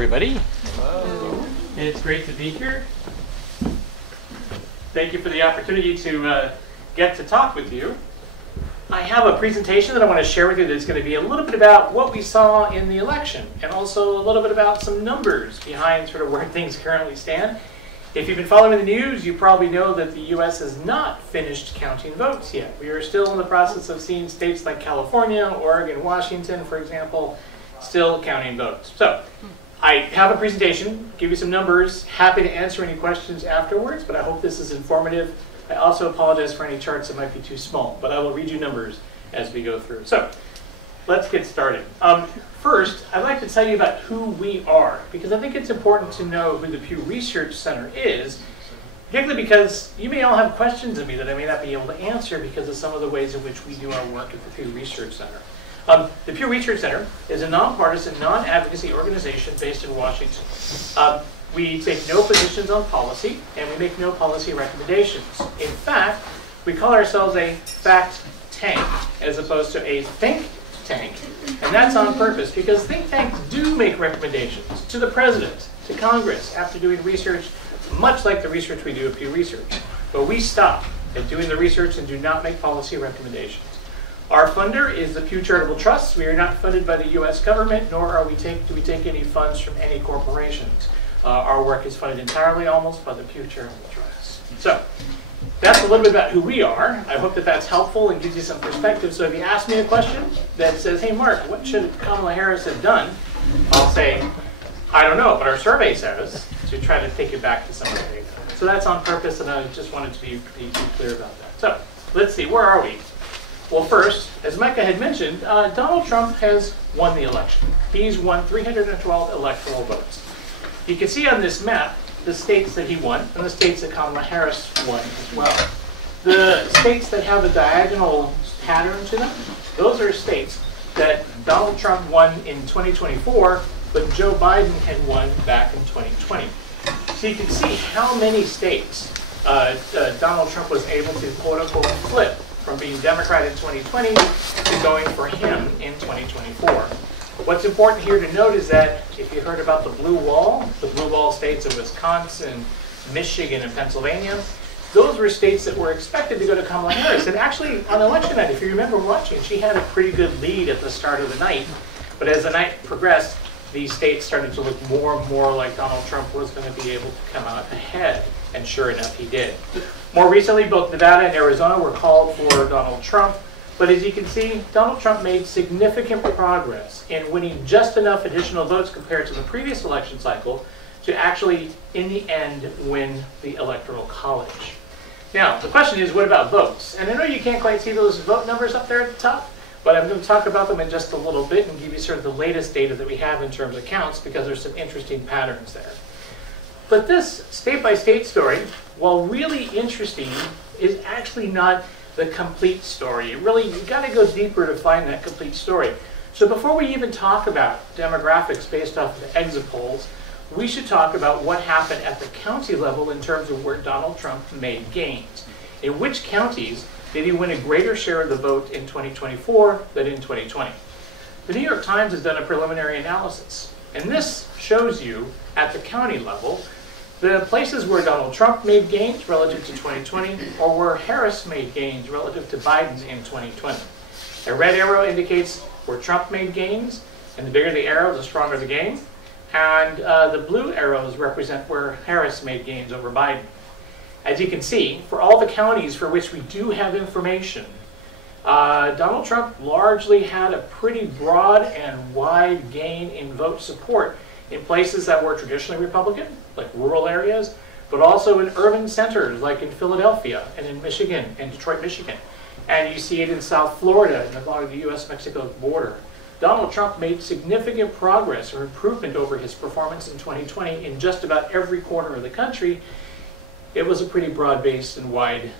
everybody. Hello. It's great to be here. Thank you for the opportunity to get to talk with you. I have a presentation that I want to share with you that's going to be a little bit about what we saw in the election and also a little bit about some numbers behind sort of where things currently stand. If you've been following the news, you probably know that the U.S. has not finished counting votes yet. We are still in the process of seeing states like California, Oregon, Washington, for example, still counting votes. So I have a presentation, give you some numbers, happy to answer any questions afterwards, but I hope this is informative. I also apologize for any charts that might be too small, but I will read you numbers as we go through. So let's get started. First, I'd like to tell you about who we are, because I think it's important to know who the Pew Research Center is, particularly because you may all have questions of me that I may not be able to answer because of some of the ways in which we do our work at the Pew Research Center. The Pew Research Center is a nonpartisan, non-advocacy organization based in Washington. We take no positions on policy, and we make no policy recommendations. In fact, we call ourselves a fact tank as opposed to a think tank, and that's on purpose because think tanks do make recommendations to the president, to Congress, after doing research, much like the research we do at Pew Research. But we stop at doing the research and do not make policy recommendations. Our funder is the Pew Charitable Trust. We are not funded by the U.S. government, nor do we take any funds from any corporations. Our work is funded entirely almost by the Pew Charitable Trust. So that's a little bit about who we are. I hope that that's helpful and gives you some perspective. So if you ask me a question that says, hey Mark, what should Kamala Harris have done? I'll say, I don't know, but our survey says, to try to take it back to some of the data. So that's on purpose, and I just wanted to be clear about that. So let's see, where are we? Well, first, as Micah had mentioned, Donald Trump has won the election. He's won 312 electoral votes. You can see on this map the states that he won and the states that Kamala Harris won as well. The states that have a diagonal pattern to them, those are states that Donald Trump won in 2024, but Joe Biden had won back in 2020. So you can see how many states Donald Trump was able to quote-unquote flip from being Democrat in 2020 to going for him in 2024. What's important here to note is that if you heard about the blue wall states of Wisconsin, Michigan, and Pennsylvania, those were states that were expected to go to Kamala Harris. And actually, on election night, if you remember watching, she had a pretty good lead at the start of the night. But as the night progressed, these states started to look more and more like Donald Trump was going to be able to come out ahead. And sure enough, he did. More recently, both Nevada and Arizona were called for Donald Trump. But as you can see, Donald Trump made significant progress in winning just enough additional votes compared to the previous election cycle to actually, in the end, win the Electoral College. Now, the question is, what about votes? And I know you can't quite see those vote numbers up there at the top, but I'm going to talk about them in just a little bit and give you sort of the latest data that we have in terms of counts because there's some interesting patterns there. But this state-by-state story, while really interesting, is actually not the complete story. You've got to go deeper to find that complete story. So before we even talk about demographics based off of the exit polls, we should talk about what happened at the county level in terms of where Donald Trump made gains. In which counties did he win a greater share of the vote in 2024 than in 2020? The New York Times has done a preliminary analysis, and this shows you at the county level the places where Donald Trump made gains relative to 2020 or where Harris made gains relative to Biden in 2020. A red arrow indicates where Trump made gains, and the bigger the arrow, the stronger the gain. And the blue arrows represent where Harris made gains over Biden. As you can see, for all the counties for which we do have information, Donald Trump largely had a pretty broad and wide gain in vote support in places that were traditionally Republican, like rural areas, but also in urban centers like in Philadelphia and in Michigan and Detroit, Michigan. And you see it in South Florida and along the U.S.-Mexico border. Donald Trump made significant progress or improvement over his performance in 2020 in just about every corner of the country. It was a pretty broad-based and wide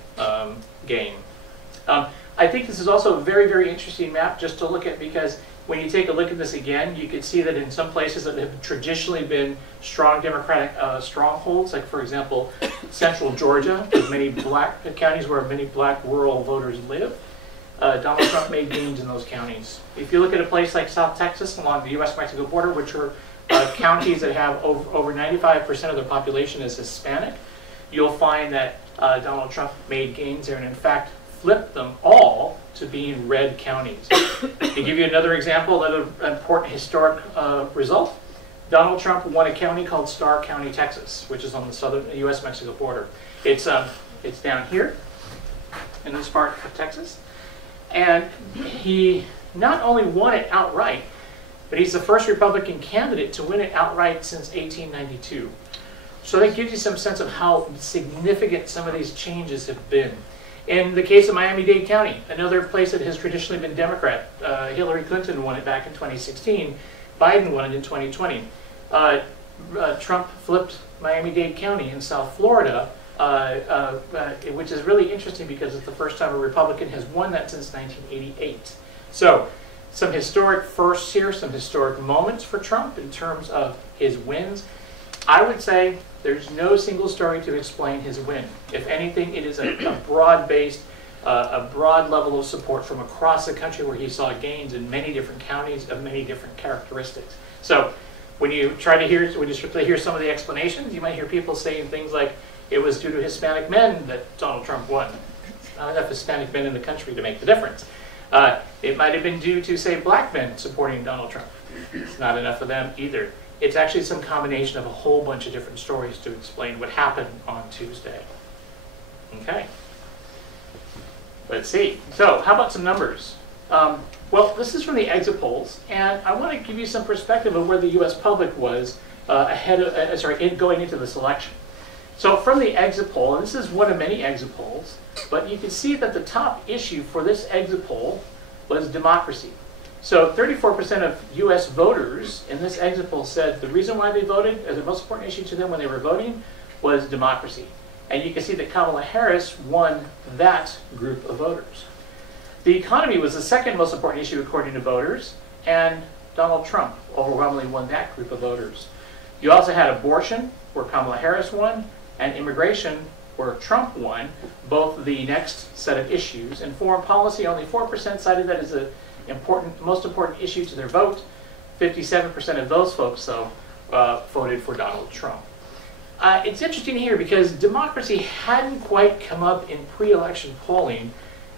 gain. I think this is also a very, very interesting map just to look at because when you take a look at this again, you can see that in some places that have traditionally been strong Democratic strongholds, like for example, central Georgia, with many black counties where many black rural voters live, Donald Trump made gains in those counties. If you look at a place like South Texas along the U.S.-Mexico border, which are counties that have over 95% of their population is Hispanic, you'll find that Donald Trump made gains there and in fact flipped them all to being red counties. To give you another example, another important historic result, Donald Trump won a county called Starr County, Texas, which is on the southern U.S.-Mexico border. It's down here in this part of Texas. And he not only won it outright, but he's the first Republican candidate to win it outright since 1892. So that gives you some sense of how significant some of these changes have been. In the case of Miami-Dade County, another place that has traditionally been Democrat, Hillary Clinton won it back in 2016. Biden won it in 2020. Trump flipped Miami-Dade County in South Florida, which is really interesting because it's the first time a Republican has won that since 1988. So, some historic firsts here, some historic moments for Trump in terms of his wins. I would say there's no single story to explain his win. If anything, it is a broad-based, a broad level of support from across the country where he saw gains in many different counties of many different characteristics. So when you strictly hear some of the explanations, you might hear people saying things like, it was due to Hispanic men that Donald Trump won. Not enough Hispanic men in the country to make the difference. It might have been due to, say, black men supporting Donald Trump. It's not enough of them either. It's actually some combination of a whole bunch of different stories to explain what happened on Tuesday. Okay. Let's see. So, how about some numbers? Well, this is from the exit polls, and I want to give you some perspective of where the U.S. public was going into this election. So, from the exit poll, and this is one of many exit polls, but you can see that the top issue for this exit poll was democracy. So 34% of U.S. voters in this exit poll said the reason why they voted, or the most important issue to them when they were voting, was democracy. And you can see that Kamala Harris won that group of voters. The economy was the second most important issue according to voters, and Donald Trump overwhelmingly won that group of voters. You also had abortion, where Kamala Harris won, and immigration, where Trump won, both the next set of issues. And foreign policy, only 4% cited that as the most important issue to their vote. 57% of those folks, though, voted for Donald Trump. It's interesting here because democracy hadn't quite come up in pre-election polling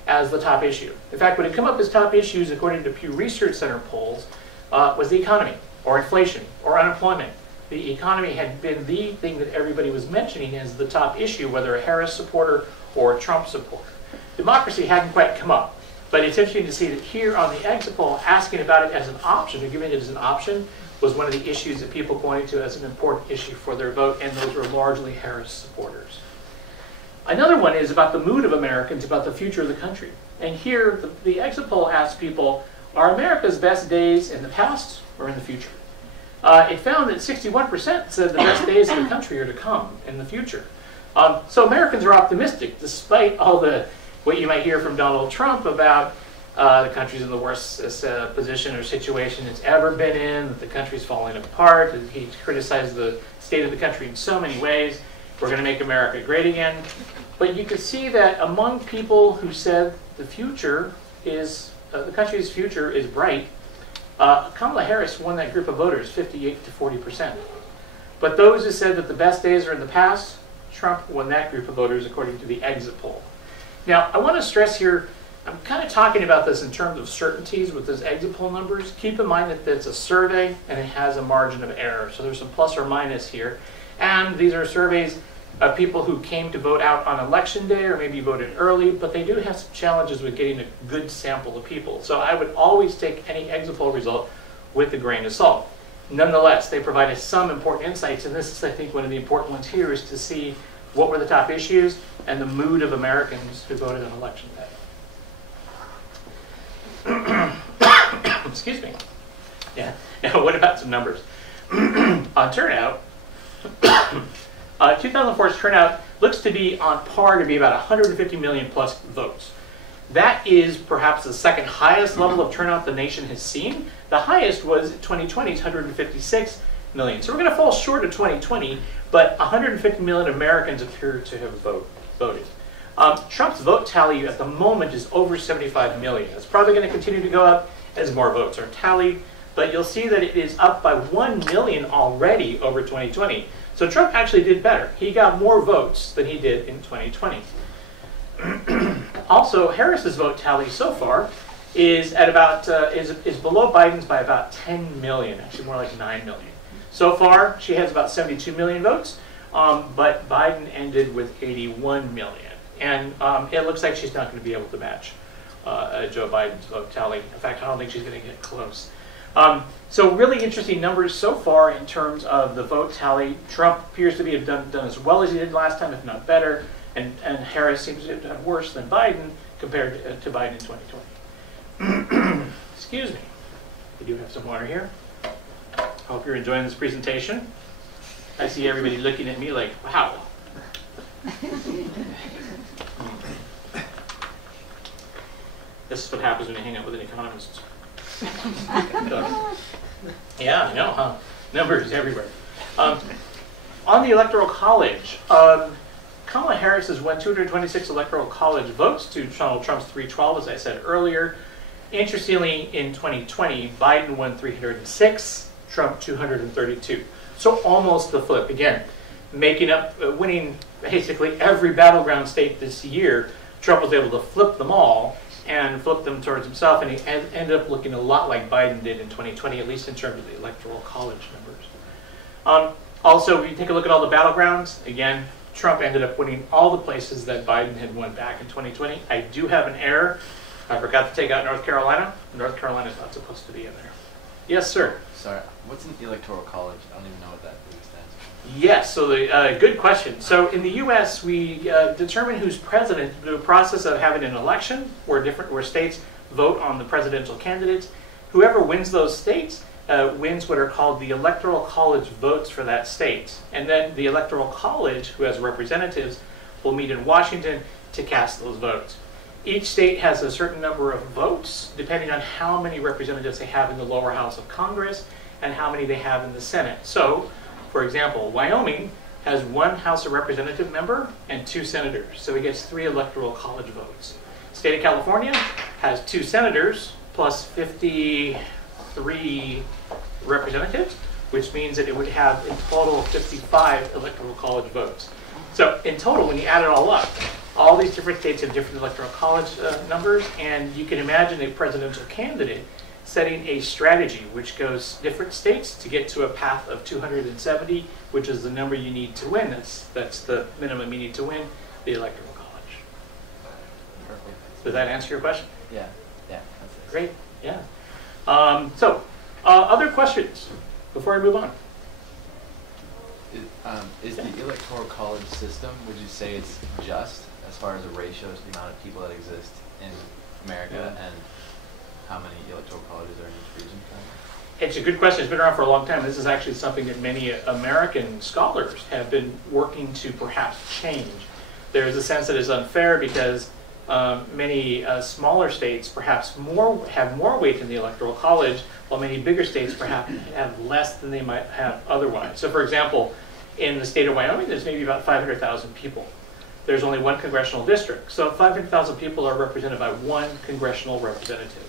as the top issue. In fact, what had come up as top issues, according to Pew Research Center polls, was the economy, or inflation, or unemployment. The economy had been the thing that everybody was mentioning as the top issue, whether a Harris supporter or a Trump supporter. Democracy hadn't quite come up. But it's interesting to see that here on the exit poll, asking about it as an option, or giving it as an option, was one of the issues that people pointed to as an important issue for their vote, and those were largely Harris supporters. Another one is about the mood of Americans about the future of the country. And here, the exit poll asks people, are America's best days in the past or in the future? It found that 61% said the best days of the country are to come in the future. So Americans are optimistic, despite all what you might hear from Donald Trump about the country's in the worst position or situation it's ever been in, that the country's falling apart. He criticized the state of the country in so many ways. We're going to make America great again. But you can see that among people who said the future is, the country's future is bright, Kamala Harris won that group of voters 58 to 40%. But those who said that the best days are in the past, Trump won that group of voters according to the exit poll. Now, I want to stress here, I'm kind of talking about this in terms of certainties with those exit poll numbers. Keep in mind that it's a survey and it has a margin of error. So there's some plus or minus here. And these are surveys of people who came to vote out on election day or maybe voted early, but they do have some challenges with getting a good sample of people. So I would always take any exit poll result with a grain of salt. Nonetheless, they provide us some important insights, and this is, I think, one of the important ones here is to see what were the top issues and the mood of Americans who voted on election day. Excuse me. Yeah. Now, what about some numbers? On turnout, 2004's turnout looks to be on par to be about 150 million plus votes. That is perhaps the second highest level of turnout the nation has seen. The highest was 2020's 156 million. So we're going to fall short of 2020, but 150 million Americans appear to have voted. Trump's vote tally at the moment is over 75 million. It's probably going to continue to go up as more votes are tallied. but you'll see that it is up by 1 million already over 2020. So Trump actually did better. He got more votes than he did in 2020. Also, Harris's vote tally so far is at about is below Biden's by about 10 million, actually more like 9 million. So far, she has about 72 million votes, but Biden ended with 81 million. And it looks like she's not going to be able to match Joe Biden's vote tally. In fact, I don't think she's going to get close. So really interesting numbers so far in terms of the vote tally. Trump appears to have done as well as he did last time, if not better. And Harris seems to have done worse than Biden compared to Biden in 2020. Excuse me. We do have some water here. Hope you're enjoying this presentation. I see everybody looking at me like, wow. This is what happens when you hang out with an economist. Yeah, I know, huh? Numbers everywhere. On the Electoral College, Kamala Harris has won 226 Electoral College votes to Donald Trump's 312, as I said earlier. Interestingly, in 2020, Biden won 306, Trump 232. So almost the flip. Again, winning basically every battleground state this year. Trump was able to flip them all and flip them towards himself, and he ended up looking a lot like Biden did in 2020, at least in terms of the Electoral College numbers. Also, if you take a look at all the battlegrounds, again, Trump ended up winning all the places that Biden had won back in 2020. I do have an error. I forgot to take out North Carolina. North Carolina is not supposed to be in there. Yes, sir? Sorry, what's an Electoral College? I don't even know what that stands for. Yes, so good question. So in the U.S., we determine who's president through the process of having an election where states vote on the presidential candidates. Whoever wins those states wins what are called the Electoral College votes for that state. And then the Electoral College, who has representatives, will meet in Washington to cast those votes. Each state has a certain number of votes, depending on how many representatives they have in the lower house of Congress and how many they have in the Senate. So, for example, Wyoming has 1 House of Representative member and 2 senators. So he gets 3 Electoral College votes. State of California has 2 senators plus 53 representatives, which means that it would have in total 55 Electoral College votes. So in total, when you add it all up, all these different states have different Electoral College numbers, and you can imagine a presidential candidate setting a strategy which goes different states to get to a path of 270, which is the number you need to win. That's the minimum you need to win the Electoral College. Perfect. Does that answer your question? Yeah, that's it. Great, yeah. Other questions before I move on? Is the Electoral College system, would you say it's just as far as the ratio to the amount of people that exist in America and how many Electoral Colleges are in each region? It's a good question. It's been around for a long time. This is actually something that many American scholars have been working to perhaps change. There's a sense that it's unfair because many smaller states perhaps have more weight in the Electoral College, while many bigger states perhaps have less than they might have otherwise. So for example, in the state of Wyoming, there's maybe about 500,000 people. There's only 1 congressional district. So 500,000 people are represented by 1 congressional representative.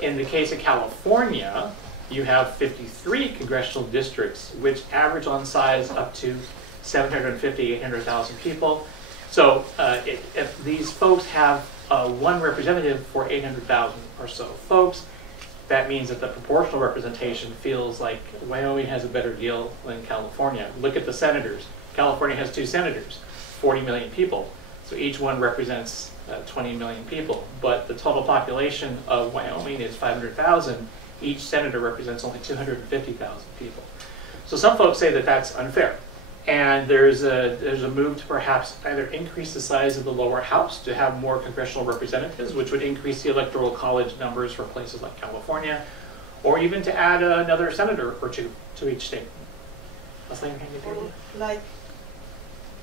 In the case of California, you have 53 congressional districts, which average on size up to 750, 800,000 people. So if these folks have 1 representative for 800,000 or so folks, that means that the proportional representation feels like Wyoming has a better deal than California. Look at the senators. California has 2 senators, 40 million people. So each one represents 20 million people. But the total population of Wyoming is 500,000. Each senator represents only 250,000 people. So some folks say that that's unfair. And there's a move to perhaps either increase the size of the lower house to have more congressional representatives, which would increase the Electoral College numbers for places like California, or even to add another senator or 2 to each state. Like,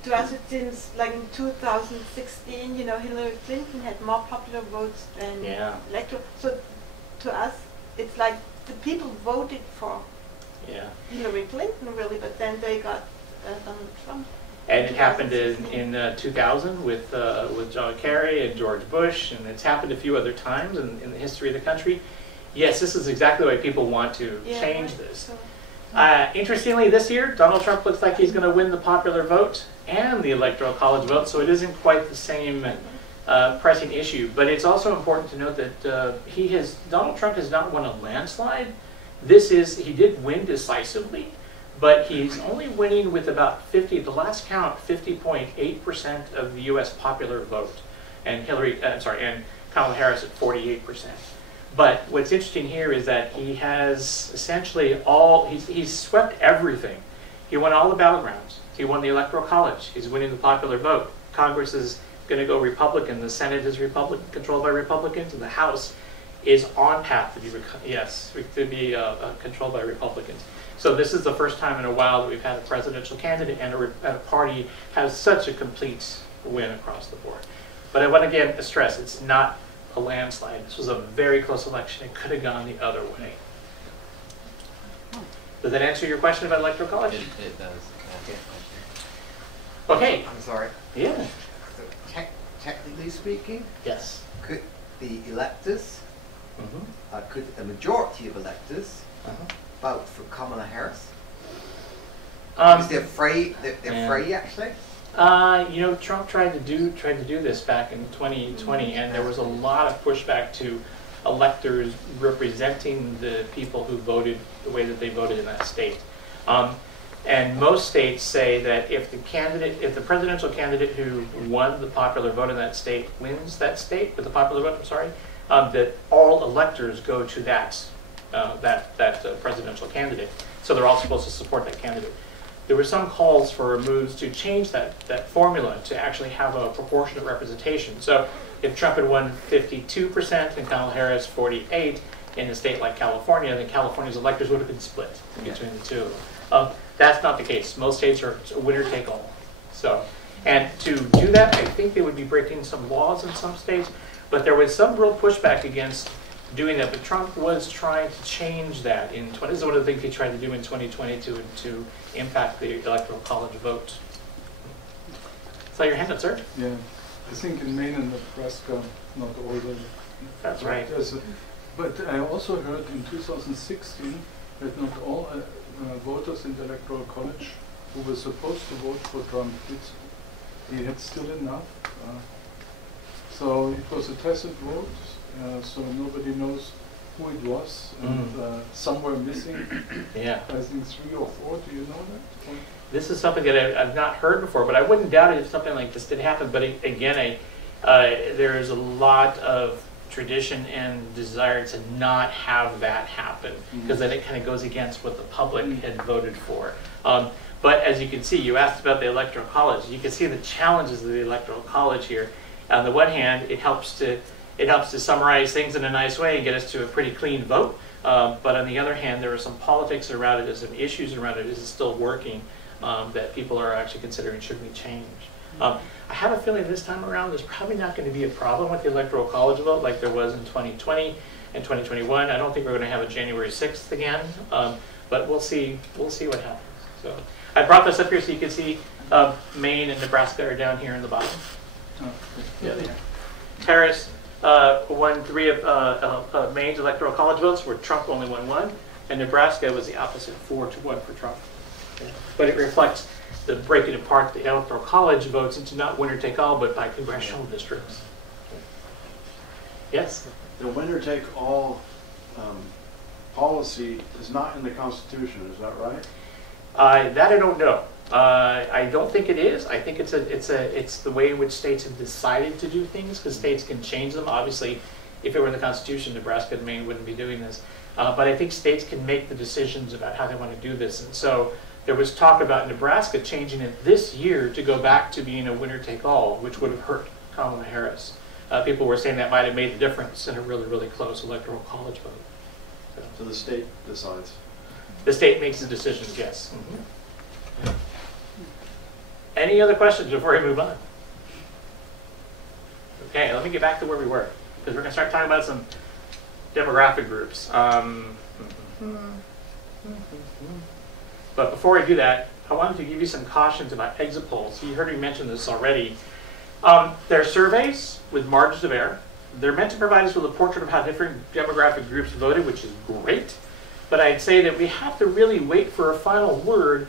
to us it seems like in 2016, Hillary Clinton had more popular votes than electoral. So to us, it's like the people voted for Hillary Clinton really, but then they got Donald Trump. And it happened in 2000 with John Kerry and George Bush, and it's happened a few other times in the history of the country. Yes, this is exactly the way people want to change this. Interestingly, this year, Donald Trump looks like he's going to win the popular vote and the Electoral College vote, so it isn't quite the same pressing issue. But it's also important to note that Donald Trump has not won a landslide. He did win decisively, but he's only winning with about the last count, 50.8% of the U.S. popular vote, and Kamala Harris at 48%. But what's interesting here is that he has essentially he's swept everything. He won all the battlegrounds. He won the Electoral College. He's winning the popular vote. Congress is going to go Republican. The Senate is controlled by Republicans, and the House is on path to be controlled by Republicans. So this is the first time in a while that we've had a presidential candidate and a party has such a complete win across the board. But I want to again stress, it's not a landslide. This was a very close election. It could have gone the other way. Does that answer your question about Electoral College? It does. Okay. I'm sorry. Yeah. So technically speaking, yes. Could the electors, could a majority of electors vote for Kamala Harris? Because they're afraid. They're afraid, actually. Trump tried to do this back in 2020, and there was a lot of pushback to electors representing the people who voted the way that they voted in that state. And most states say that if the presidential candidate who won the popular vote in that state wins that state with the popular vote, that all electors go to that presidential candidate. So they're all supposed to support that candidate. There were some calls for moves to change that formula to actually have a proportionate representation. So if Trump had won 52% and Kamala Harris 48% in a state like California, then California's electors would have been split between the two of them. That's not the case. Most states are winner take all. And to do that, I think they would be breaking some laws in some states, but there was some real pushback against doing that. But Trump was trying to change that this is one of the things he tried to do in 2020 to impact the Electoral College vote. Is that your hand up, sir? Yeah, I think in Maine and Nebraska, not all the... That's right. But I also heard in 2016 that not all voters in the Electoral College who were supposed to vote for Trump did so. He had still enough. So it was a tacit vote, so nobody knows who it was, and some were missing. Yeah. I think 3 or 4. Do you know that? This is something that I've not heard before, but I wouldn't doubt it if something like this did happen. But again, there is a lot of tradition and desire to not have that happen, because then it kind of goes against what the public had voted for. But as you can see, you asked about the Electoral College. You can see the challenges of the Electoral College here. On the one hand, it helps to summarize things in a nice way and get us to a pretty clean vote. But on the other hand, there are some politics around it, there's some issues around it. Is it still working that people are actually considering should we change? I have a feeling this time around there's probably not going to be a problem with the Electoral College vote like there was in 2020 and 2021. I don't think we're going to have a January 6th again, but we'll see what happens. So I brought this up here so you can see Maine and Nebraska are down here in the bottom. Yeah, they are. Harris won 3 of Maine's Electoral College votes, where Trump only won 1, and Nebraska was the opposite, 4-1 for Trump. Yeah. But it reflects the breaking apart the Electoral College votes into not winner-take-all, but by congressional districts. Yes? The winner-take-all policy is not in the Constitution, is that right? That I don't know. I don't think it is. I think it's the way in which states have decided to do things, because states can change them. Obviously, if it were in the Constitution, Nebraska and Maine wouldn't be doing this. But I think states can make the decisions about how they want to do this. And so there was talk about Nebraska changing it this year to go back to being a winner-take-all, which would have hurt Kamala Harris. People were saying that might have made the difference in a really, really close Electoral College vote. So the state decides? The state makes the decisions, yes. Any other questions before we move on? Okay, let me get back to where we were, because we're going to start talking about some demographic groups. But before I do that, I wanted to give you some cautions about exit polls. You heard me mention this already. There are surveys with margins of error, They're meant to provide us with a portrait of how different demographic groups voted, which is great. But I'd say that we have to really wait for a final word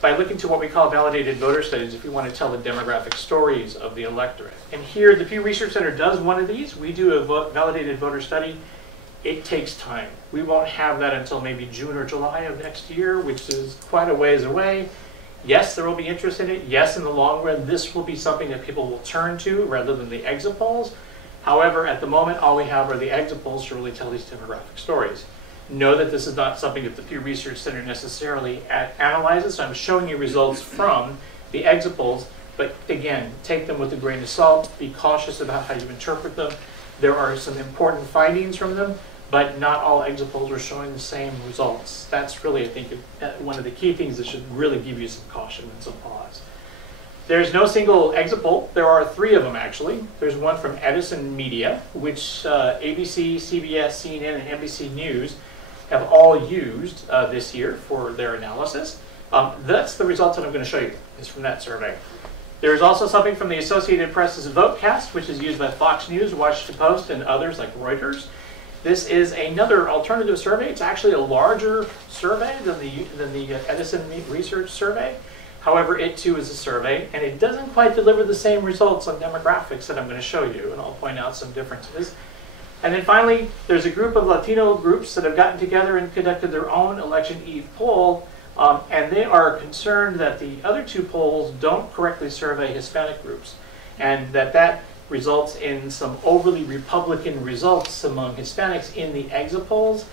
by looking to what we call validated voter studies if we want to tell the demographic stories of the electorate. And here, the Pew Research Center does one of these. We do a validated voter study. It takes time. We won't have that until maybe June or July of next year, which is quite a ways away. Yes, there will be interest in it. Yes, in the long run, this will be something that people will turn to rather than the exit polls. However, at the moment, all we have are the exit polls to really tell these demographic stories. Know that this is not something that the Pew Research Center necessarily analyzes. So I'm showing you results from the exit polls, but again, take them with a grain of salt. Be cautious about how you interpret them. There are some important findings from them, but not all exit polls are showing the same results. That's really, I think, one of the key things that should really give you some caution and some pause. There's no single exit poll. There are 3 of them, actually. There's one from Edison Media, which ABC, CBS, CNN, and NBC News have all used this year for their analysis. That's the results that I'm going to show you, is from that survey. There's also something from the Associated Press's VoteCast, which is used by Fox News, Washington Post, and others like Reuters. This is another alternative survey. It's actually a larger survey than the Edison Research survey. However, it too is a survey, and it doesn't quite deliver the same results on demographics that I'm going to show you, and I'll point out some differences. And then finally, there's a group of Latino groups that have gotten together and conducted their own election eve poll, and they are concerned that the other 2 polls don't correctly survey Hispanic groups, and that results in some overly Republican results among Hispanics in the exit polls.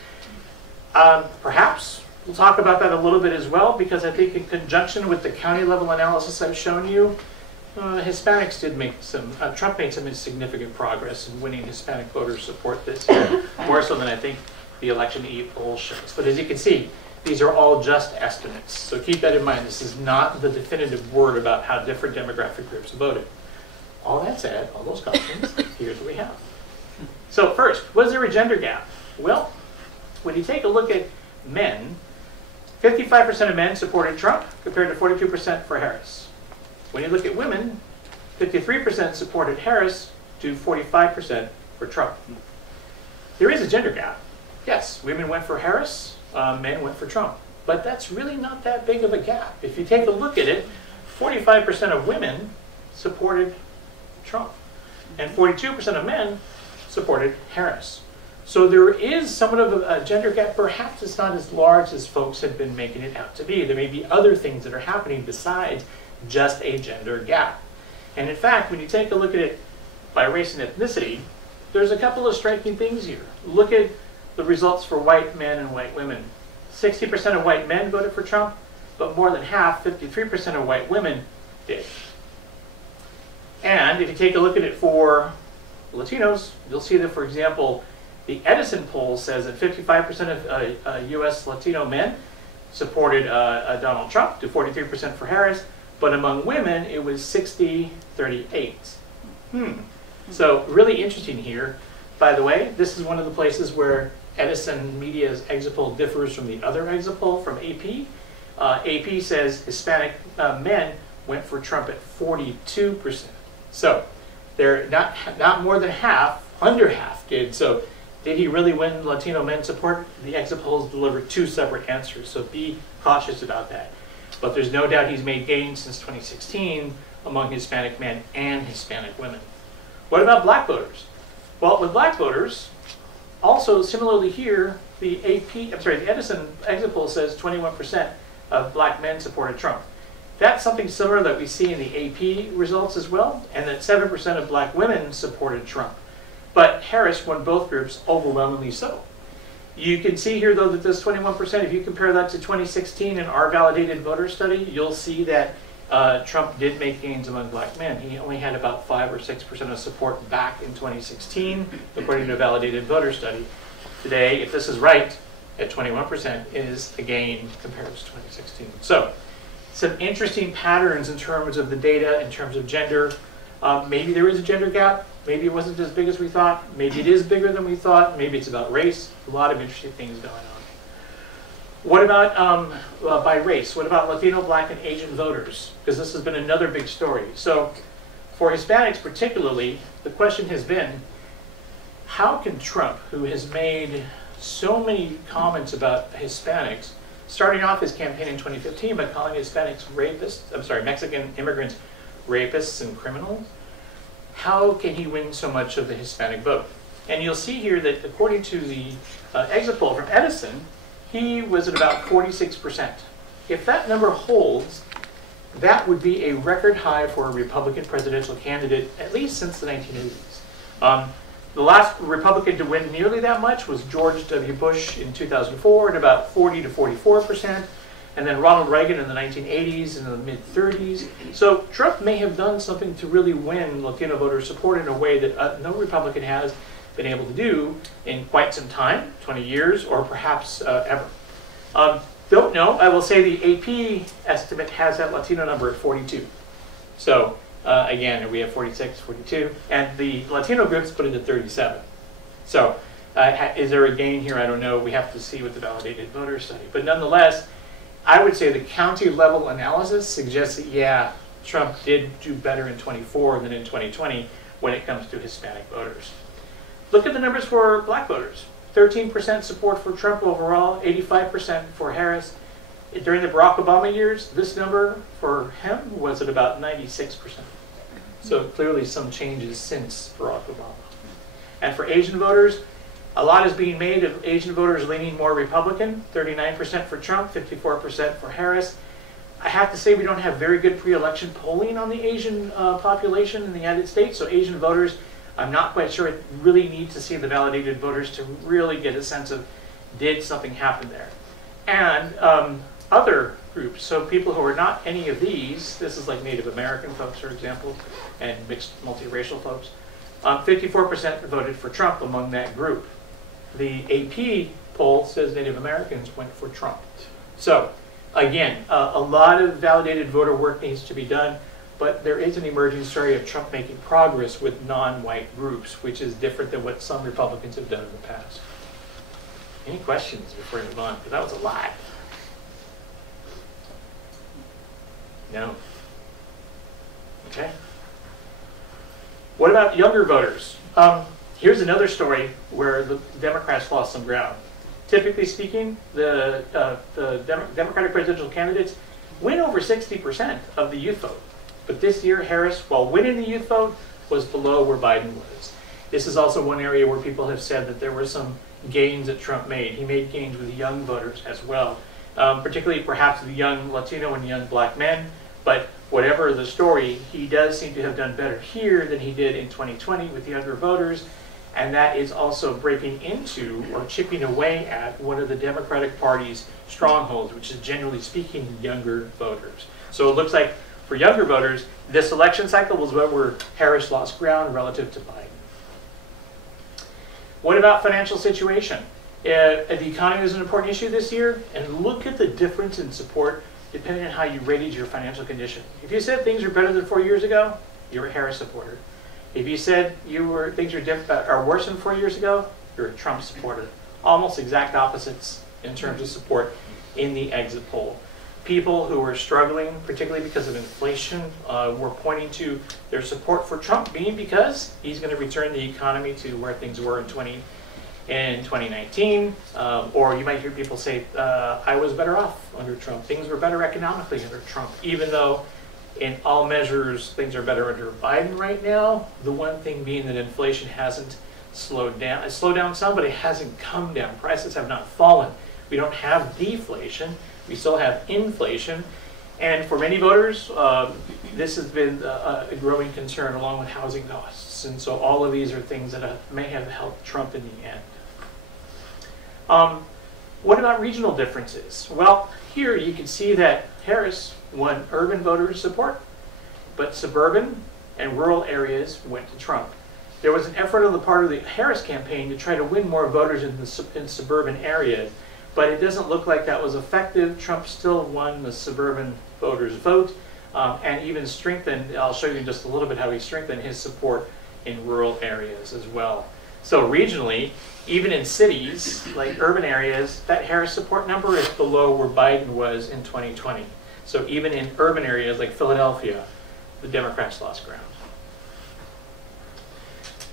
Perhaps we'll talk about that a little bit as well, because I think in conjunction with the county level analysis I've shown you, Hispanics did make Trump made some significant progress in winning Hispanic voter support this year, more so than I think the election eve poll shows. But as you can see, these are all just estimates. So keep that in mind. This is not the definitive word about how different demographic groups voted. All that said, all those cautions, here's what we have. So first, was there a gender gap? Well, when you take a look at men, 55% of men supported Trump compared to 42% for Harris. When you look at women, 53% supported Harris to 45% for Trump. There is a gender gap. Yes, women went for Harris, men went for Trump. But that's really not that big of a gap. If you take a look at it, 45% of women supported Trump, and 42% of men supported Harris. So there is somewhat of a gender gap. Perhaps it's not as large as folks have been making it out to be. There may be other things that are happening besides just a gender gap. And in fact, when you take a look at it by race and ethnicity, there's a couple of striking things here. Look at the results for white men and white women. 60% of white men voted for Trump, but more than half, 53% of white women did. And if you take a look at it for Latinos, you'll see that, for example, the Edison poll says that 55% of U.S. Latino men supported Donald Trump to 43% for Harris, but among women, it was 60-38. So really interesting here. By the way, this is one of the places where Edison Media's exit poll differs from the other exit poll from AP. AP says Hispanic men went for Trump at 42%. So they're not more than half, under half did. So did he really win Latino men support? The exit polls deliver 2 separate answers, so be cautious about that. But there's no doubt he's made gains since 2016 among Hispanic men and Hispanic women. What about black voters? Well, with black voters, also similarly here, the Edison exit poll says 21% of black men supported Trump. That's something similar that we see in the AP results as well, and that 7% of black women supported Trump. But Harris won both groups overwhelmingly so. You can see here, though, that this 21%, if you compare that to 2016 in our validated voter study, you'll see that Trump did make gains among black men. He only had about 5 or 6% of support back in 2016, according to a validated voter study. Today, if this is right, at 21% is a gain compared to 2016. So, some interesting patterns in terms of the data, in terms of gender. Maybe there is a gender gap. Maybe it wasn't as big as we thought. Maybe it is bigger than we thought. Maybe it's about race. A lot of interesting things going on. What about by race? What about Latino, Black, and Asian voters? Because this has been another big story. So for Hispanics particularly, the question has been, how can Trump, who has made so many comments about Hispanics, starting off his campaign in 2015 by calling Hispanics rapists, Mexican immigrants rapists and criminals, how can he win so much of the Hispanic vote? And you'll see here that according to the exit poll from Edison, he was at about 46%. If that number holds, that would be a record high for a Republican presidential candidate, at least since the 1980s. The last Republican to win nearly that much was George W. Bush in 2004 at about 40 to 44%, and then Ronald Reagan in the 1980s in the mid-30s. So Trump may have done something to really win Latino voter support in a way that no Republican has been able to do in quite some time, 20 years, or perhaps ever. Don't know. I will say the AP estimate has that Latino number at 42. So again, we have 46, 42, and the Latino groups put it at 37. So is there a gain here? I don't know. We have to see with the validated voter study. But nonetheless, I would say the county level analysis suggests that, yeah, Trump did do better in 24 than in 2020 when it comes to Hispanic voters. Look at the numbers for black voters. 13% support for Trump overall, 85% for Harris. During the Barack Obama years, this number for him was at about 96%. So clearly some changes since Barack Obama. And for Asian voters, a lot is being made of Asian voters leaning more Republican, 39% for Trump, 54% for Harris. I have to say we don't have very good pre-election polling on the Asian population in the United States, so Asian voters, I'm not quite sure, it really needs to see the validated voters to really get a sense of did something happen there. And other groups, so people who are not any of these, this is like Native American folks, for example, and mixed multiracial folks, 54% voted for Trump among that group. The AP poll says Native Americans went for Trump. So again, a lot of validated voter work needs to be done, but there is an emerging story of Trump making progress with non-white groups, which is different than what some Republicans have done in the past. Any questions before we move on? Because that was a lot. No? Okay. What about younger voters? Here's another story where the Democrats lost some ground. Typically speaking, the Democratic presidential candidates win over 60% of the youth vote. But this year, Harris, while winning the youth vote, was below where Biden was. This is also one area where people have said that there were some gains that Trump made. He made gains with young voters as well, particularly perhaps the young Latino and young black men. But whatever the story, he does seem to have done better here than he did in 2020 with younger voters. And that is also breaking into or chipping away at one of the Democratic Party's strongholds, which is generally speaking younger voters. So it looks like for younger voters, this election cycle was where Harris lost ground relative to Biden. What about financial situation? The economy is an important issue this year, and look at the difference in support depending on how you rated your financial condition. If you said things are better than 4 years ago, you're a Harris supporter. If you said things are worse than 4 years ago, you're a Trump supporter. Almost exact opposites in terms of support in the exit poll. People who are struggling, particularly because of inflation, were pointing to their support for Trump being because he's going to return the economy to where things were in 2019. Or you might hear people say, I was better off under Trump. Things were better economically under Trump, even though in all measures, things are better under Biden right now. The one thing being that inflation hasn't slowed down. It's slowed down some, but it hasn't come down. Prices have not fallen. We don't have deflation. We still have inflation. And for many voters, this has been a growing concern along with housing costs. And so all of these are things that may have helped Trump in the end. What about regional differences? Well, here you can see that Harris won urban voter support, but suburban and rural areas went to Trump. There was an effort on the part of the Harris campaign to try to win more voters in suburban areas, but it doesn't look like that was effective. Trump still won the suburban voters' vote and even strengthened, I'll show you in just a little bit how he strengthened his support in rural areas as well. So regionally, even in cities, like urban areas, that Harris support number is below where Biden was in 2020. So even in urban areas like Philadelphia, the Democrats lost ground.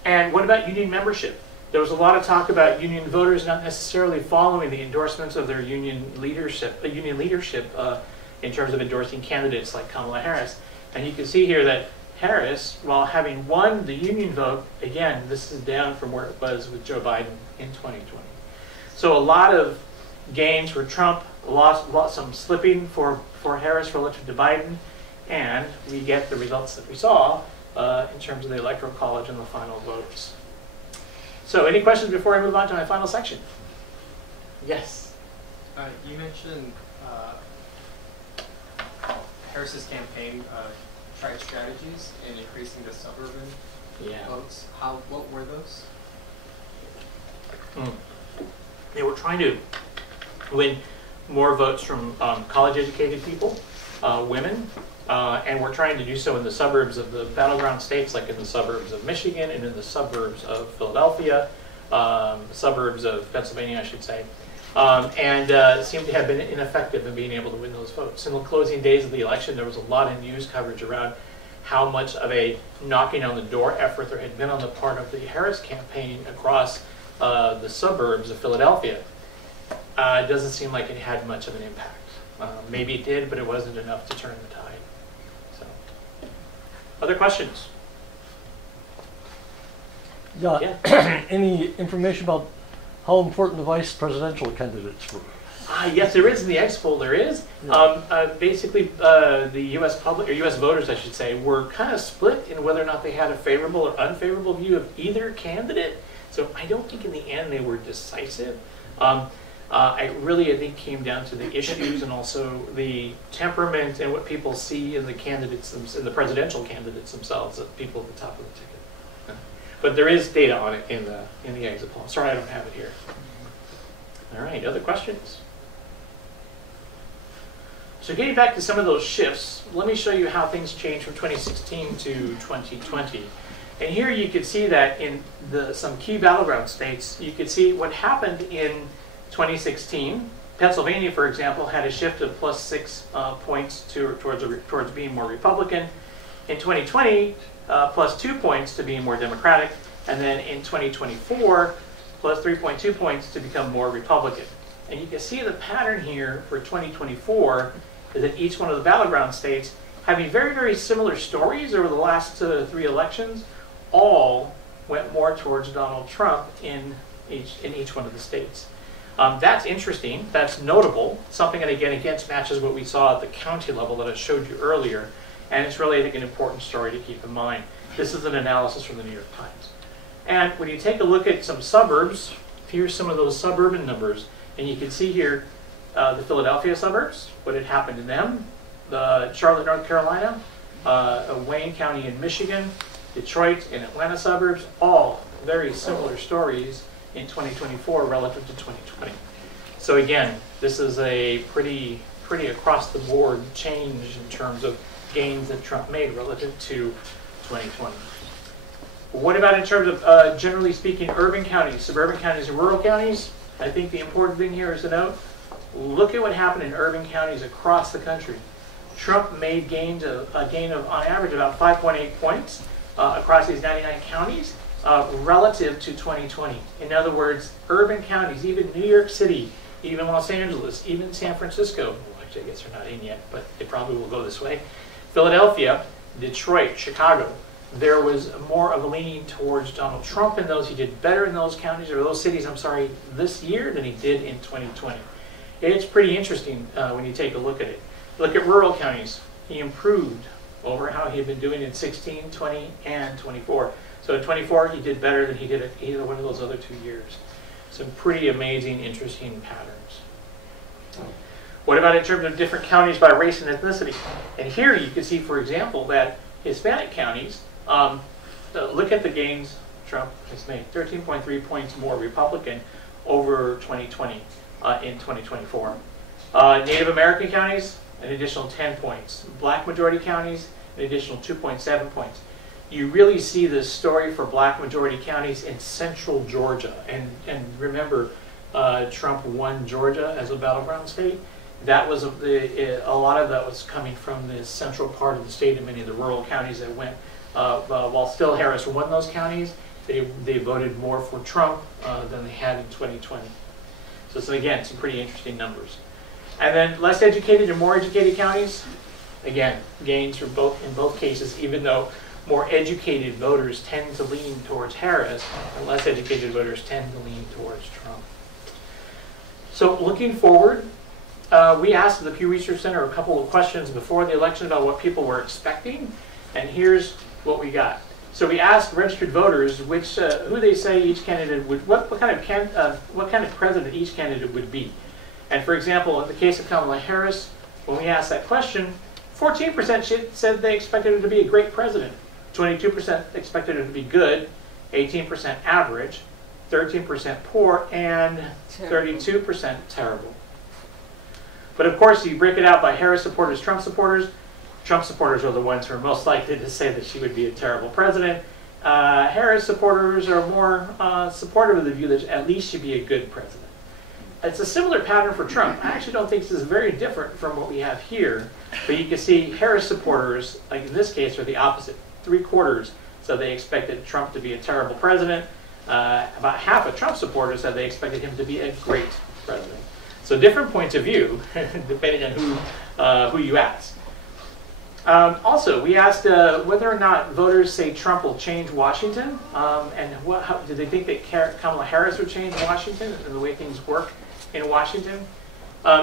And what about union membership? There was a lot of talk about union voters not necessarily following the endorsements of their union leadership in terms of endorsing candidates like Kamala Harris. And you can see here that Harris, while having won the union vote, again, this is down from where it was with Joe Biden in 2020. So a lot of gains for Trump, some slipping for Harris relative to Biden, and we get the results that we saw in terms of the Electoral College and the final votes. So any questions before I move on to my final section? Yes? You mentioned Harris's campaign tried strategies in increasing the suburban votes. What were those? They were trying to win more votes from college-educated people, women, and we're trying to do so in the suburbs of the battleground states, like in the suburbs of Michigan and in the suburbs of Philadelphia, suburbs of Pennsylvania, I should say, and seemed to have been ineffective in being able to win those votes. In the closing days of the election, there was a lot of news coverage around how much of a knocking on the door effort there had been on the part of the Harris campaign across the suburbs of Philadelphia. It doesn't seem like it had much of an impact. Maybe it did, but it wasn't enough to turn the tide. So, other questions? Yeah. Any information about how important the vice presidential candidates were? Yes, there is in the X poll. There is. Yeah. Basically, the U.S. public or U.S. voters, I should say, were kind of split in whether or not they had a favorable or unfavorable view of either candidate. So I don't think in the end they were decisive. I think came down to the issues and also the temperament and what people see in the candidates, in the presidential candidates themselves, the people at the top of the ticket. But there is data on it in the exit poll. Sorry, I don't have it here. All right, other questions? So getting back to some of those shifts, let me show you how things changed from 2016 to 2020. And here you can see that in some key battleground states, you can see what happened in 2016. Pennsylvania, for example, had a shift of +6 points towards being more Republican. In 2020, +2 points to being more Democratic. And then in 2024, +3.2 points to become more Republican. And you can see the pattern here for 2024 is that each one of the battleground states having very, very similar stories over the last 3 elections, all went more towards Donald Trump in each one of the states. That's interesting. That's notable. Something that, again, matches what we saw at the county level that I showed you earlier. And it's really, I think, an important story to keep in mind. This is an analysis from the New York Times. And when you take a look at some suburbs, here's some of those suburban numbers. And you can see here the Philadelphia suburbs, what had happened to them, the Charlotte, North Carolina, Wayne County in Michigan, Detroit and Atlanta suburbs, all very similar stories in 2024 relative to 2020. So again, this is a pretty across the board change in terms of gains that Trump made relative to 2020. What about in terms of, generally speaking, urban counties, suburban counties, and rural counties? I think the important thing here is to note, look at what happened in urban counties across the country. Trump made a gain of, on average, about 5.8 points across these 99 counties relative to 2020. In other words, urban counties, even New York City, even Los Angeles, even San Francisco, well, actually I guess they're not in yet, but they probably will go this way, Philadelphia, Detroit, Chicago, there was more of a leaning towards Donald Trump in those. He did better in those counties, or those cities, I'm sorry, this year than he did in 2020. It's pretty interesting when you take a look at it. Look at rural counties. He improved over how he had been doing in 16, 20, and 24. So in 24, he did better than he did at either one of those other 2 years. Some pretty amazing, interesting patterns. What about in terms of different counties by race and ethnicity? And here you can see, for example, that Hispanic counties, look at the gains Trump has made. 13.3 points more Republican over 2020 in 2024. Native American counties, an additional 10 points. Black majority counties, an additional 2.7 points. You really see this story for black majority counties in central Georgia. And remember, Trump won Georgia as a battleground state. That was a lot of that was coming from the central part of the state and many of the rural counties that went, while still Harris won those counties, they voted more for Trump than they had in 2020. So again, some pretty interesting numbers. And then less educated and more educated counties, again, gains for in both cases, even though more educated voters tend to lean towards Harris and less educated voters tend to lean towards Trump. So looking forward, we asked the Pew Research Center a couple of questions before the election about what people were expecting, and here's what we got. So we asked registered voters who they say each candidate would, what kind of president each candidate would be. And for example, in the case of Kamala Harris, when we asked that question, 14% said they expected her to be a great president, 22% expected her to be good, 18% average, 13% poor, and 32% terrible. But of course, you break it out by Harris supporters, Trump supporters. Trump supporters are the ones who are most likely to say that she would be a terrible president. Harris supporters are more supportive of the view that at least she'd be a good president. It's a similar pattern for Trump. I actually don't think this is very different from what we have here, but you can see Harris supporters, like in this case, are the opposite. 3/4 said they expected Trump to be a terrible president. About half of Trump supporters said they expected him to be a great president. So different points of view, depending on who you ask. Also, we asked whether or not voters say Trump will change Washington, and how do they think that Kamala Harris would change Washington and the way things work in Washington.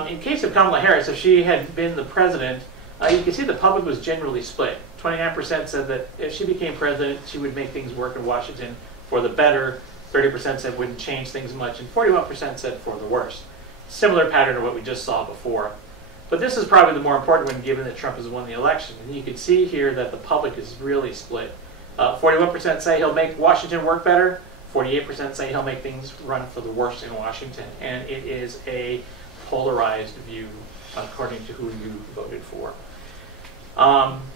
In case of Kamala Harris, if she had been the president, you can see the public was generally split. 29% said that if she became president, she would make things work in Washington for the better. 30% said wouldn't change things much, and 41% said for the worse. Similar pattern to what we just saw before. But this is probably the more important one, given that Trump has won the election. And you can see here that the public is really split. 41% say he'll make Washington work better. 48% say he'll make things run for the worst in Washington. And it is a polarized view according to who you voted for.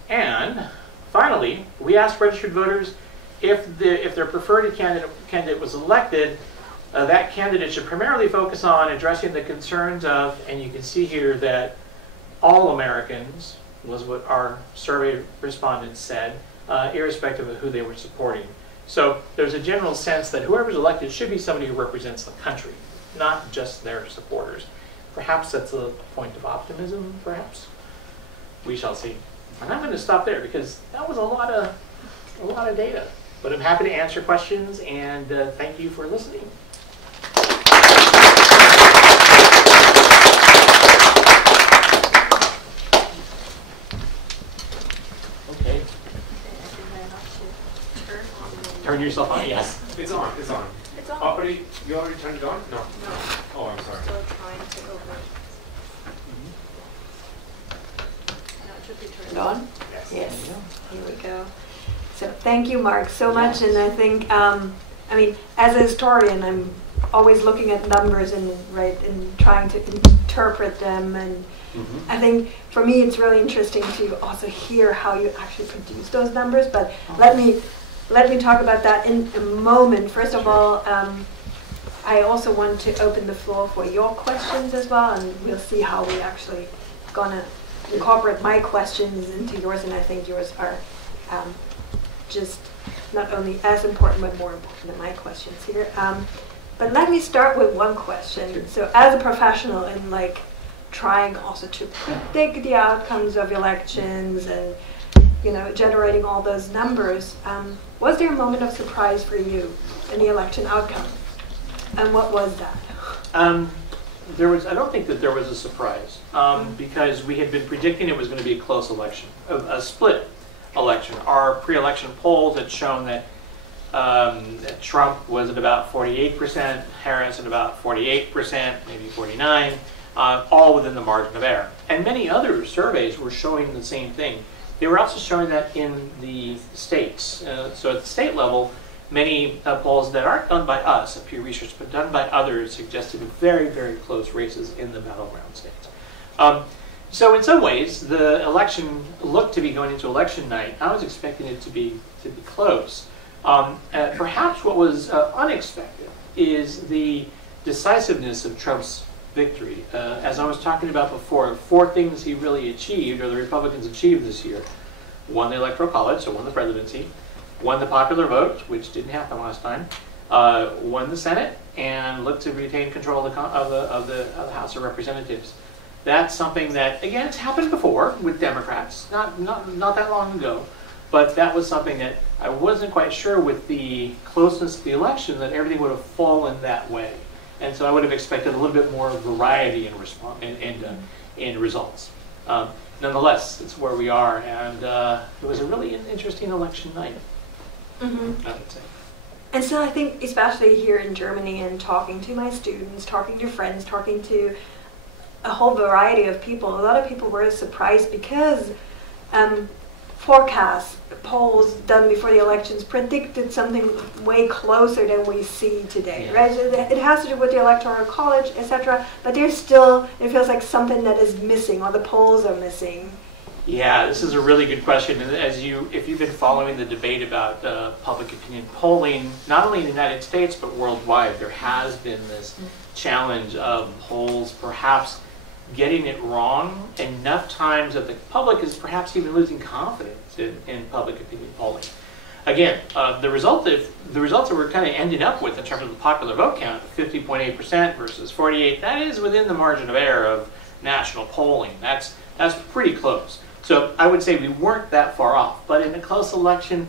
And finally, we asked registered voters if their preferred candidate was elected, that candidate should primarily focus on addressing the concerns of, and you can see here that all Americans was what our survey respondents said, irrespective of who they were supporting. So there's a general sense that whoever's elected should be somebody who represents the country, not just their supporters. Perhaps that's a point of optimism, perhaps. We shall see. And I'm going to stop there because that was a lot of data. But I'm happy to answer questions, and thank you for listening. Okay. Turn yourself on? Yes. It's on. It's on. It's on. Oh, you already turned it on? No. No. Oh, I'm sorry. Still trying to open. Now it should be turned on. Yes. Here we go. So thank you, Mark, so much. And I think, I mean, as a historian, I'm always looking at numbers and trying to interpret them. And I think for me, it's really interesting to also hear how you actually produce those numbers. But let me talk about that in a moment. First of all, I also want to open the floor for your questions as well, and we'll see how we actually gonna incorporate my questions into yours. And I think yours are just not only as important, but more important than my questions here. But let me start with one question. Sure. So as a professional in like trying also to predict the outcomes of elections and, you know, generating all those numbers, was there a moment of surprise for you in the election outcome? And what was that? I don't think that there was a surprise because we had been predicting it was going to be a close election, a split election. Our pre-election polls had shown that Trump was at about 48%, Harris at about 48%, maybe 49%, all within the margin of error. And many other surveys were showing the same thing. They were also showing that in the states. So at the state level, many polls that aren't done by us at Pew Research, but done by others, suggested very, very close races in the battleground states. So in some ways, the election looked to be going into election night. I was expecting it to be close. Perhaps what was unexpected is the decisiveness of Trump's victory. As I was talking about before, 4 things he really achieved, or the Republicans achieved this year. Won the Electoral College, so won the presidency. won the popular vote, which didn't happen last time, won the Senate, and looked to retain control of the House of Representatives. That's something that, again, it's happened before with Democrats, not that long ago, but that was something that I wasn't quite sure with the closeness of the election that everything would have fallen that way. And so I would have expected a little bit more variety in results. Nonetheless, it's where we are, and it was a really interesting election night, I would say. And so I think, especially here in Germany, and talking to my students, talking to friends, talking to a whole variety of people, a lot of people were surprised because forecasts, polls done before the elections predicted something way closer than we see today, right? So it has to do with the Electoral College, etc. But there's still, it feels like something that is missing, or the polls are missing. Yeah, this is a really good question. And if you've been following the debate about public opinion polling, not only in the United States but worldwide, there has been this challenge of polls perhaps getting it wrong enough times that the public is perhaps even losing confidence in public opinion polling. Again, the results that we're kind of ending up with in terms of the popular vote count, 50.8% versus 48%, that is within the margin of error of national polling. That's pretty close. So I would say we weren't that far off. But in a close election,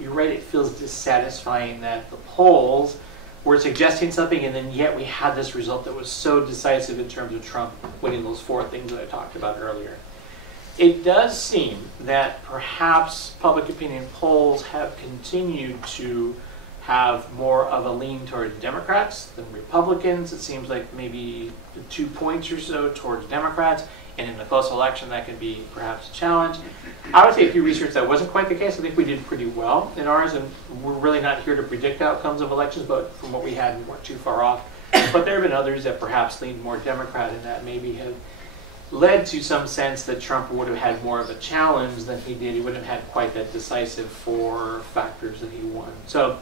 you're right, it feels dissatisfying that the polls were suggesting something, and then yet we had this result that was so decisive in terms of Trump winning those 4 things that I talked about earlier. It does seem that perhaps public opinion polls have continued to have more of a lean towards Democrats than Republicans. It seems like maybe 2 points or so towards Democrats, and in a close election that can be perhaps a challenge. I would say Pew Research, that wasn't quite the case. I think we did pretty well in ours, and we're really not here to predict outcomes of elections, but from what we had, we weren't too far off. But there have been others that perhaps leaned more Democrat, and that maybe have led to some sense that Trump would have had more of a challenge than he did. He wouldn't have had quite that decisive 4 factors that he won. So,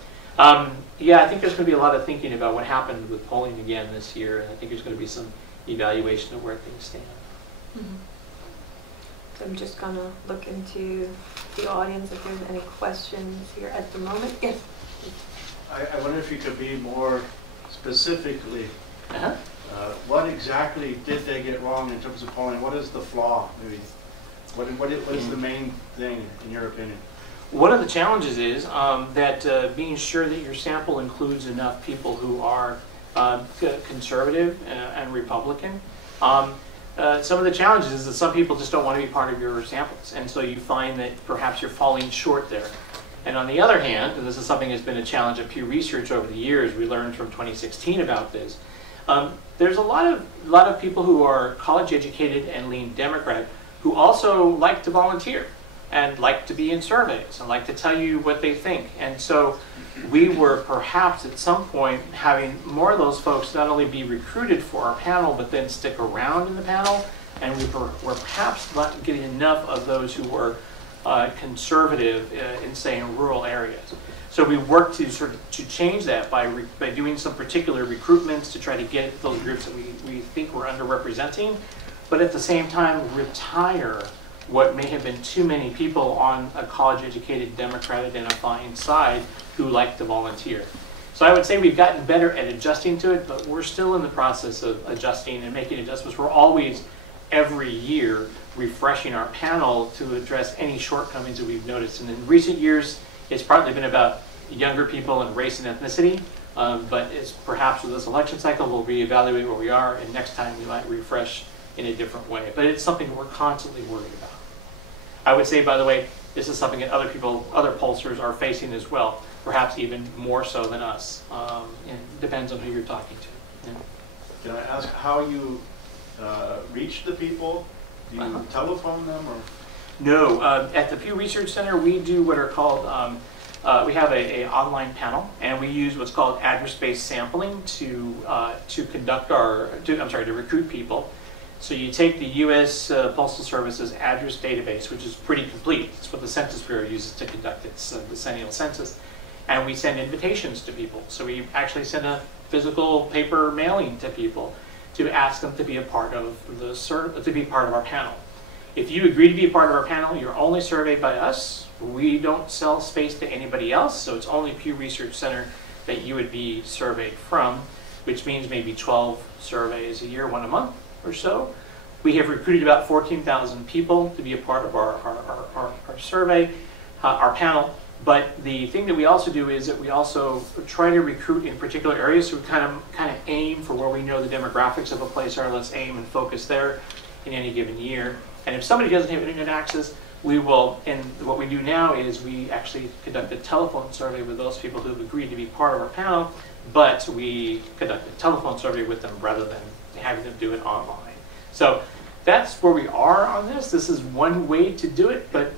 yeah, I think there's going to be a lot of thinking about what happened with polling again this year, and I think there's going to be some evaluation of where things stand. So I'm just going to look into the audience if there's any questions here at the moment. Yes? I wonder if you could be more specifically, what exactly did they get wrong in terms of polling? What is the flaw, maybe? What is the main thing, in your opinion? One of the challenges is that being sure that your sample includes enough people who are conservative and Republican. Some of the challenges is that some people just don't want to be part of your samples, and so you find that perhaps you're falling short there. And on the other hand, and this is something that's been a challenge at Pew Research over the years, we learned from 2016 about this, there's a lot of people who are college educated and lean Democrat who also like to volunteer and like to be in surveys and like to tell you what they think. And so we were perhaps at some point having more of those folks not only be recruited for our panel, but then stick around in the panel. And we were perhaps not getting enough of those who were conservative in, say, in rural areas. So we worked to change that by doing some particular recruitments to try to get those groups that we think were underrepresenting, but at the same time retire what may have been too many people on a college-educated Democrat identifying side who like to volunteer. So I would say we've gotten better at adjusting to it, but we're still in the process of adjusting and making adjustments. We're always, every year, refreshing our panel to address any shortcomings that we've noticed. And in recent years, it's partly been about younger people and race and ethnicity, but it's perhaps with this election cycle, we'll reevaluate where we are, and next time we might refresh in a different way. But it's something we're constantly worried about. I would say, by the way, this is something that other pollsters are facing as well, perhaps even more so than us. It depends on who you're talking to. Yeah. Can I ask how you reach the people? Do you telephone them, or? No. At the Pew Research Center, we do what are called, we have an online panel, and we use what's called address-based sampling to recruit people. So you take the U.S. Postal Service's address database, which is pretty complete. It's what the Census Bureau uses to conduct its decennial census. And we send invitations to people. So we actually send a physical paper mailing to people to ask them to be a part of our panel. If you agree to be a part of our panel, you're only surveyed by us We don't sell space to anybody else, so it's only Pew Research Center that you would be surveyed from, which means maybe 12 surveys a year, 1 a month or so. We have recruited about 14,000 people to be a part of our survey, our panel. But the thing that we also do is that we also try to recruit in particular areas. So we kind of aim for where we know the demographics of a place are. Let's aim and focus there in any given year. And if somebody doesn't have internet access, we will, and what we do now is we actually conduct a telephone survey with those people who have agreed to be part of our panel, but we conduct a telephone survey with them rather than having them do it online. So that's where we are on this. This is one way to do it, but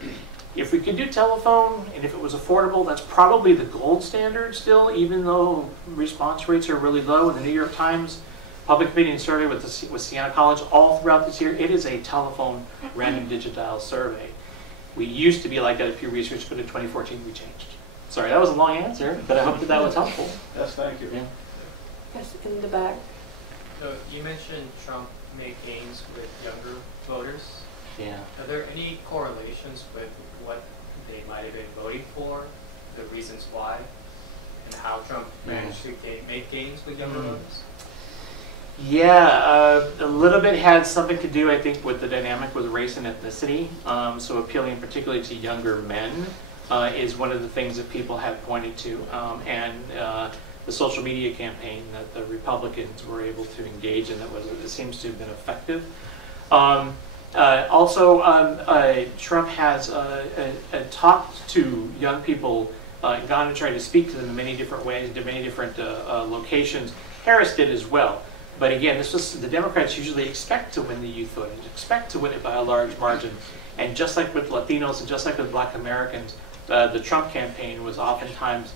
if we could do telephone, and if it was affordable, that's probably the gold standard still, even though response rates are really low. In the New York Times Public Opinion Survey with Siena College, all throughout this year, it is a telephone random digit dial survey. We used to be like that at Pew Research, but in 2014 we changed. Sorry, that was a long answer, but I hope that was helpful. Yes, thank you. Yes, in the back. So you mentioned Trump made gains with younger voters. Yeah. Are there any correlations with what they might have been voting for, the reasons why, and how Trump managed to make gains with younger voters? Yeah, a little bit had something to do, I think, with the dynamic with race and ethnicity. So appealing particularly to younger men is one of the things that people have pointed to. And the social media campaign that the Republicans were able to engage in, it seems to have been effective. Trump has talked to young people, gone and tried to speak to them in many different ways, in many different locations. Harris did as well. But again, this was the Democrats usually expect to win the youth vote, expect to win it by a large margin. And just like with Latinos and just like with Black Americans, the Trump campaign was oftentimes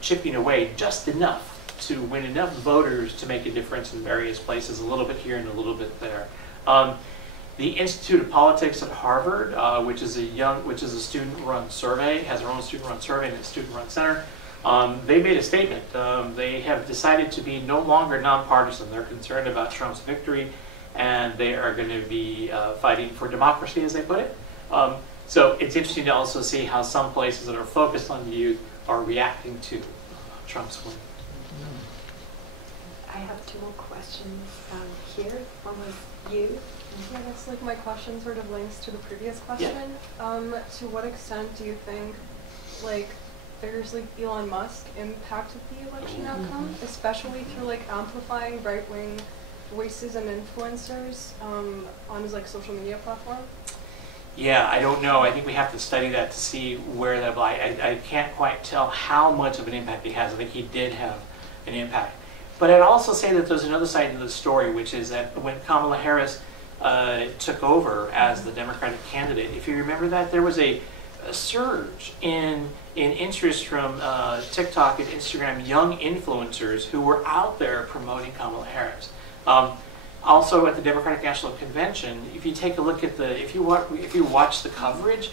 chipping away just enough to win enough voters to make a difference in various places, a little bit here and a little bit there. The Institute of Politics at Harvard, which is a student-run survey, has their own student-run survey and a student-run center. They made a statement. They have decided to be no longer nonpartisan. They're concerned about Trump's victory, and they are going to be fighting for democracy, as they put it. So it's interesting to also see how some places that are focused on the youth are reacting to Trump's win. I have 2 more questions here. One was you. Yeah, that's like my question sort of links to the previous question. Yeah. To what extent do you think, like, figures like Elon Musk impacted the election outcome, especially through like amplifying right-wing voices and influencers on his like social media platform? Yeah, I don't know. I think we have to study that to see where that lies. I can't quite tell how much of an impact he has. I think he did have an impact. But I'd also say that there's another side to the story, which is that when Kamala Harris took over as the Democratic candidate, if you remember that, there was a surge in interest from TikTok and Instagram young influencers who were out there promoting Kamala Harris. Also at the Democratic National Convention, if you take a look at if you watch the coverage,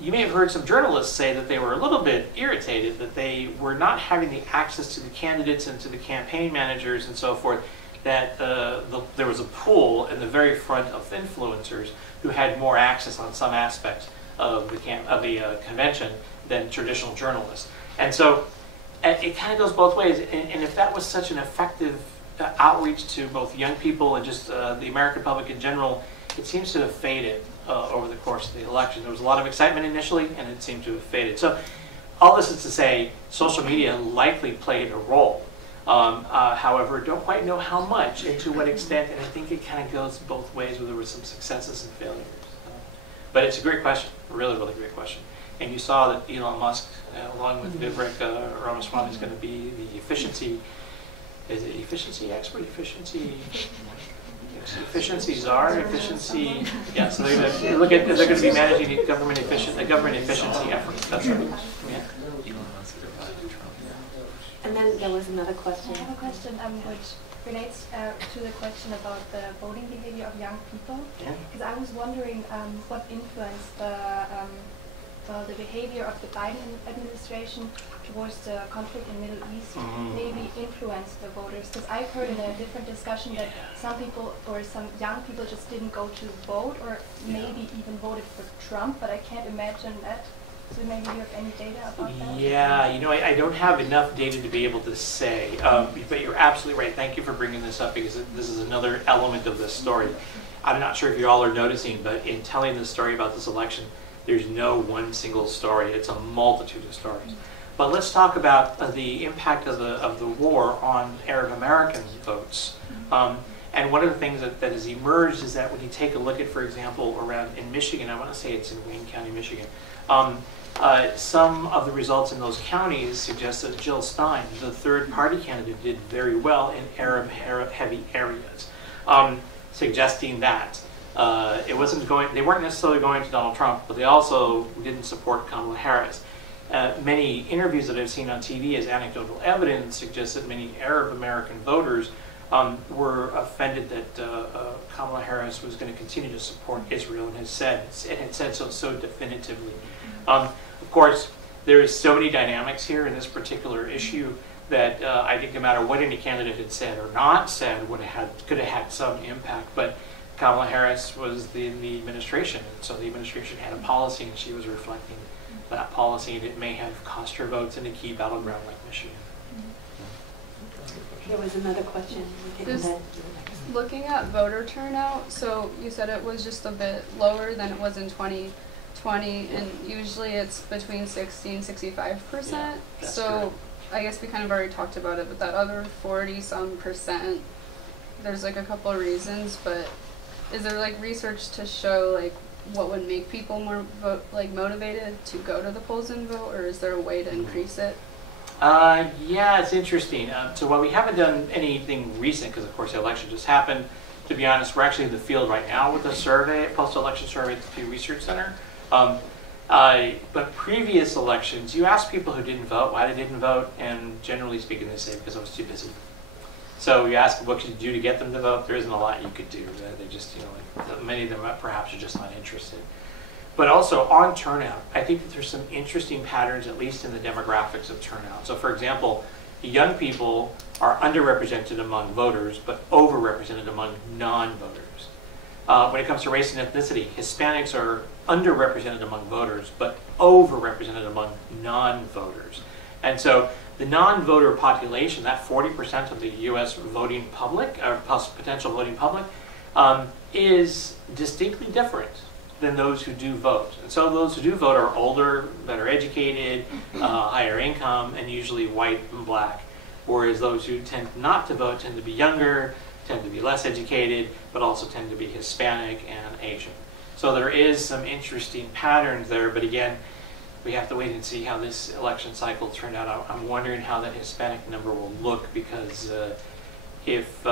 you may have heard some journalists say that they were a little bit irritated that they were not having the access to the candidates and to the campaign managers and so forth, that there was a pool in the very front of influencers who had more access on some aspects of the convention than traditional journalists. And so it kind of goes both ways. And if that was such an effective outreach to both young people and just the American public in general, it seems to have faded over the course of the election. There was a lot of excitement initially, and it seemed to have faded. So all this is to say, social media likely played a role. However, don't quite know how much and to what extent, and I think it kind of goes both ways where there were some successes and failures. But it's a great question, a really, really great question. And you saw that Elon Musk, along with Vivek Ramaswamy, is going to be the efficiency expert? Efficiency czar? Efficiency, yeah, so they're going to be managing a government efficiency effort. That's right. Yeah. And then there was another question. I have a question which relates to the question about the voting behavior of young people. Because I was wondering what influenced the behavior of the Biden administration towards the conflict in the Middle East, maybe influenced the voters. Because I've heard in a different discussion that some people or some young people just didn't go to vote or maybe even voted for Trump, but I can't imagine that. So maybe you have any data about that? Yeah, you know, I don't have enough data to be able to say, but you're absolutely right. Thank you for bringing this up, because this is another element of this story. I'm not sure if you all are noticing, but in telling the story about this election, there's no one single story. It's a multitude of stories. But let's talk about the impact of the war on Arab American votes. And one of the things that has emerged is that when you take a look at, for example, around in Michigan, I want to say it's in Wayne County, Michigan, some of the results in those counties suggest that Jill Stein, the third party candidate, did very well in Arab-heavy areas, suggesting that it wasn't going. They weren't necessarily going to Donald Trump, but they also didn't support Kamala Harris. Many interviews that I've seen on TV as anecdotal evidence suggest that many Arab American voters were offended that Kamala Harris was going to continue to support Israel and had said so definitively. Of course, there is so many dynamics here in this particular issue that I think no matter what any candidate had said or not said could have had some impact. But Kamala Harris was in the administration, and so the administration had a policy, and she was reflecting that policy, and it may have cost her votes in a key battleground like Michigan. There was another question. Just looking at voter turnout, so you said it was just a bit lower than it was in 2020, and usually it's between 60 and 65%. Yeah, so correct. I guess we kind of already talked about it, but that other 40-some%, there's like a couple of reasons, but is there like research to show like what would make people more motivated to go to the polls and vote, or is there a way to increase it? Yeah, it's interesting. So while we haven't done anything recent, because of course the election just happened, to be honest, we're actually in the field right now with a survey, a post-election survey at the Pew Research Center. But previous elections, you ask people who didn't vote why they didn't vote, and generally speaking, they say because I was too busy. So you ask them what could you do to get them to vote. There isn't a lot you could do. They just, many of them perhaps are just not interested. But also on turnout, I think that there's some interesting patterns, at least in the demographics of turnout. So for example, young people are underrepresented among voters, but overrepresented among non-voters. When it comes to race and ethnicity, Hispanics are underrepresented among voters, but overrepresented among non-voters. And so the non-voter population, that 40% of the U.S. voting public, or potential voting public, is distinctly different than those who do vote. And so those who do vote are older, better educated, higher income, and usually white and black. Whereas those who tend not to vote tend to be younger, tend to be less educated, but also tend to be Hispanic and Asian. So there is some interesting patterns there, but again, we have to wait and see how this election cycle turned out. I'm wondering how that Hispanic number will look, because if